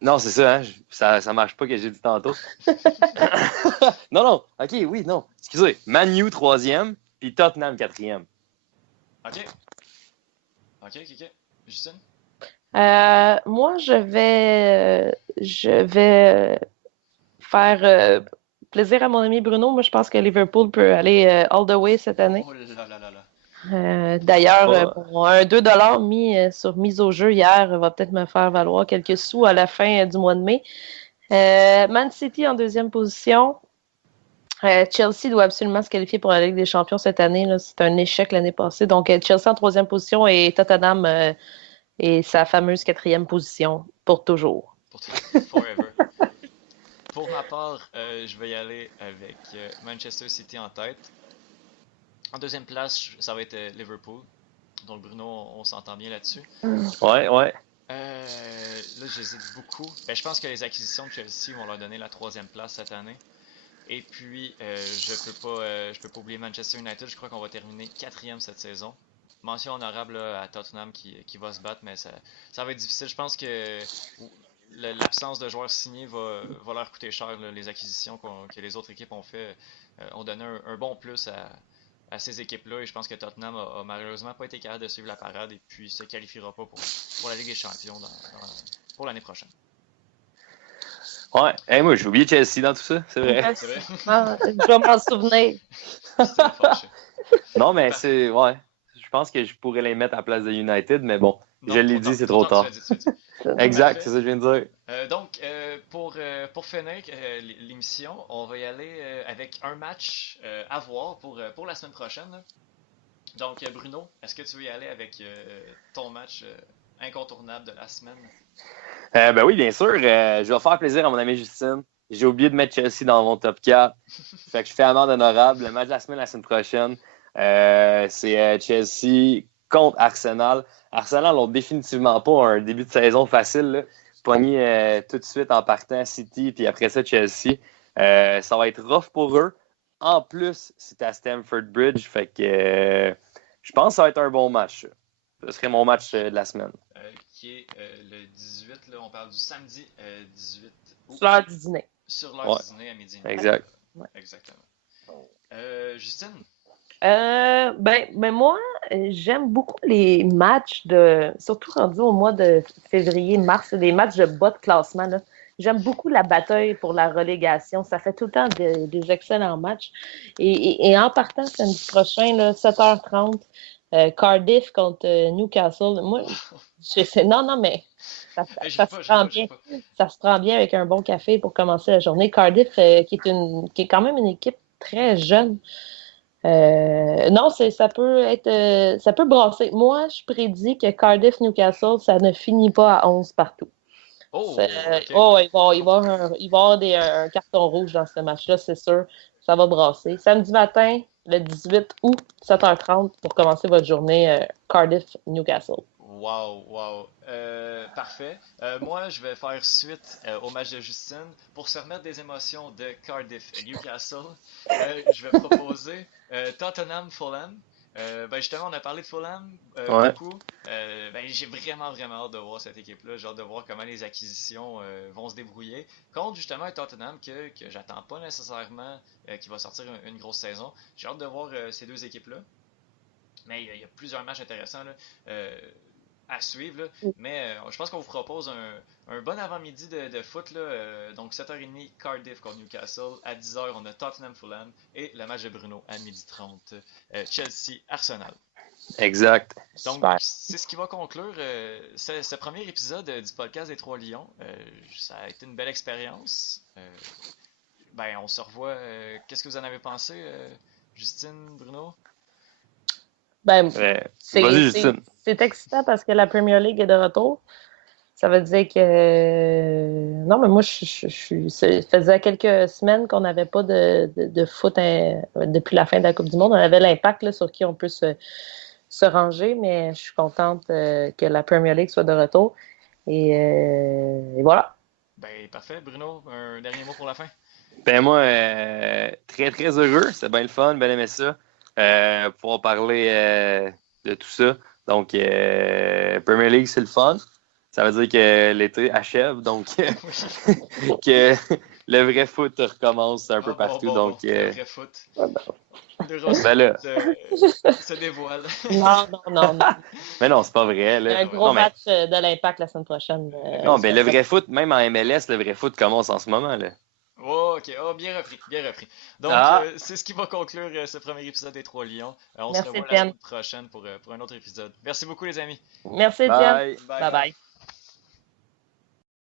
Non, c'est ça, hein? Ça marche pas que j'ai dit tantôt. non, ok, oui, non. Excusez. Man U troisième, puis Tottenham quatrième. Ok. Justine? Moi, je vais faire plaisir à mon ami Bruno. Moi, je pense que Liverpool peut aller all the way cette année. Oh là là là là. D'ailleurs, Pas- bon, un 2$ mis sur mise au jeu hier va peut-être me faire valoir quelques sous à la fin du mois de mai. Man City en deuxième position. Chelsea doit absolument se qualifier pour la Ligue des Champions cette année. Là. C'est un échec l'année passée. Donc, Chelsea en troisième position et Tottenham et sa fameuse quatrième position pour toujours. Pour toi, forever. Pour ma part, je vais y aller avec Manchester City en tête. En deuxième place, ça va être Liverpool. Donc Bruno, on s'entend bien là-dessus. Ouais. Là, j'hésite beaucoup. Je pense que les acquisitions de Chelsea vont leur donner la troisième place cette année. Et puis, je peux pas oublier Manchester United. Je crois qu'on va terminer quatrième cette saison. Mention honorable là, à Tottenham qui va se battre, mais ça va être difficile. Je pense que l'absence de joueurs signés va leur coûter cher. Là. Les acquisitions que les autres équipes ont fait ont donné un bon plus à ces équipes-là. Et je pense que Tottenham a malheureusement pas été capable de suivre la parade et puis se qualifiera pas pour la Ligue des Champions pour l'année prochaine. Ouais. Hey, moi, j'ai oublié Chelsea dans tout ça, c'est vrai. C'est vrai? Je vais m'en souvenir. C'était fâché. Non, mais c'est... Ouais. Je pense que je pourrais les mettre à la place de United, mais bon, Non, je l'ai dit, c'est trop tard. Tu l'as dit. Exact, c'est ça que je viens de dire. Donc, pour finir l'émission, on va y aller avec un match à voir pour la semaine prochaine. Là. Donc, Bruno, est-ce que tu veux y aller avec ton match incontournable de la semaine? Ben oui, bien sûr. Je vais faire plaisir à mon ami Justine. J'ai oublié de mettre Chelsea dans mon top 4. Fait que je fais amende honorable. Le match de la semaine prochaine, c'est Chelsea contre Arsenal. Arsenal n'ont définitivement pas un début de saison facile. Là. Pogné tout de suite en partant City, puis après ça Chelsea. Ça va être rough pour eux. En plus, c'est à Stamford Bridge. Fait que je pense que ça va être un bon match. Ce serait mon match de la semaine. Qui est le 18, là, on parle du samedi 18 août. Sur l'heure du dîner. Sur l'heure du dîner à midi. Exact. Ouais. Exactement. Justine? Ben moi, j'aime beaucoup les matchs surtout rendus au mois de février, mars, des matchs de bas de classement. Là. J'aime beaucoup la bataille pour la relégation. Ça fait tout le temps des excellents matchs. Et en partant samedi prochain, là, 7h30, Cardiff contre Newcastle. Moi, non, mais ça se prend bien. Ça se prend bien avec un bon café pour commencer la journée. Cardiff, qui est quand même une équipe très jeune. Non, ça peut brasser. Moi, je prédis que Cardiff-Newcastle, ça ne finit pas à 11 partout. Okay. Il va y avoir un carton rouge dans ce match-là, c'est sûr. Ça va brasser. Samedi matin, le 18 août, 7h30, pour commencer votre journée Cardiff-Newcastle. Wow. Parfait. Moi, je vais faire suite au match de Justine. Pour se remettre des émotions de Cardiff et Newcastle, je vais proposer Tottenham-Fulham. Justement, on a parlé de Fulham beaucoup. J'ai vraiment hâte de voir cette équipe-là. J'ai hâte de voir comment les acquisitions vont se débrouiller. Contre justement un Tottenham que j'attends pas nécessairement qui va sortir une grosse saison. J'ai hâte de voir ces deux équipes-là. Mais il y a plusieurs matchs intéressants. Là. à suivre. Là. Mais je pense qu'on vous propose un bon avant-midi de foot. Là, donc 7h30, Cardiff contre Newcastle. À 10h, on a Tottenham-Fulham. Et le match de Bruno à 12h30, Chelsea-Arsenal. Exact. Donc, Super. c'est ce qui va conclure ce premier épisode du podcast des Trois Lions. Ça a été une belle expérience. On se revoit. Qu'est-ce que vous en avez pensé, Justine, Bruno? Ben, Vas-y, Justine. c'est excitant parce que la Premier League est de retour. Ça veut dire que... Non, mais moi, ça faisait quelques semaines qu'on n'avait pas de foot depuis la fin de la Coupe du Monde. On avait l'Impact là, sur qui on peut se ranger, mais je suis contente que la Premier League soit de retour. Et voilà. Ben, parfait. Bruno, un dernier mot pour la fin? Ben moi, très très heureux. C'était bien le fun, bien aimé ça. Pouvoir parler de tout ça. Donc, Premier League, c'est le fun. Ça veut dire que l'été achève, donc que le vrai foot recommence un peu partout. Donc, le vrai foot. Le se dévoile. Non. Mais non, c'est pas vrai. Il y a un gros match de l'Impact la semaine prochaine. Non, mais le vrai foot, même en MLS, le vrai foot commence en ce moment. Là. Oh, ok, bien repris. Donc, c'est ce qui va conclure ce premier épisode des Trois Lions. On se revoit la semaine prochaine pour un autre épisode. Merci beaucoup, les amis. Merci, Étienne. Bye bye.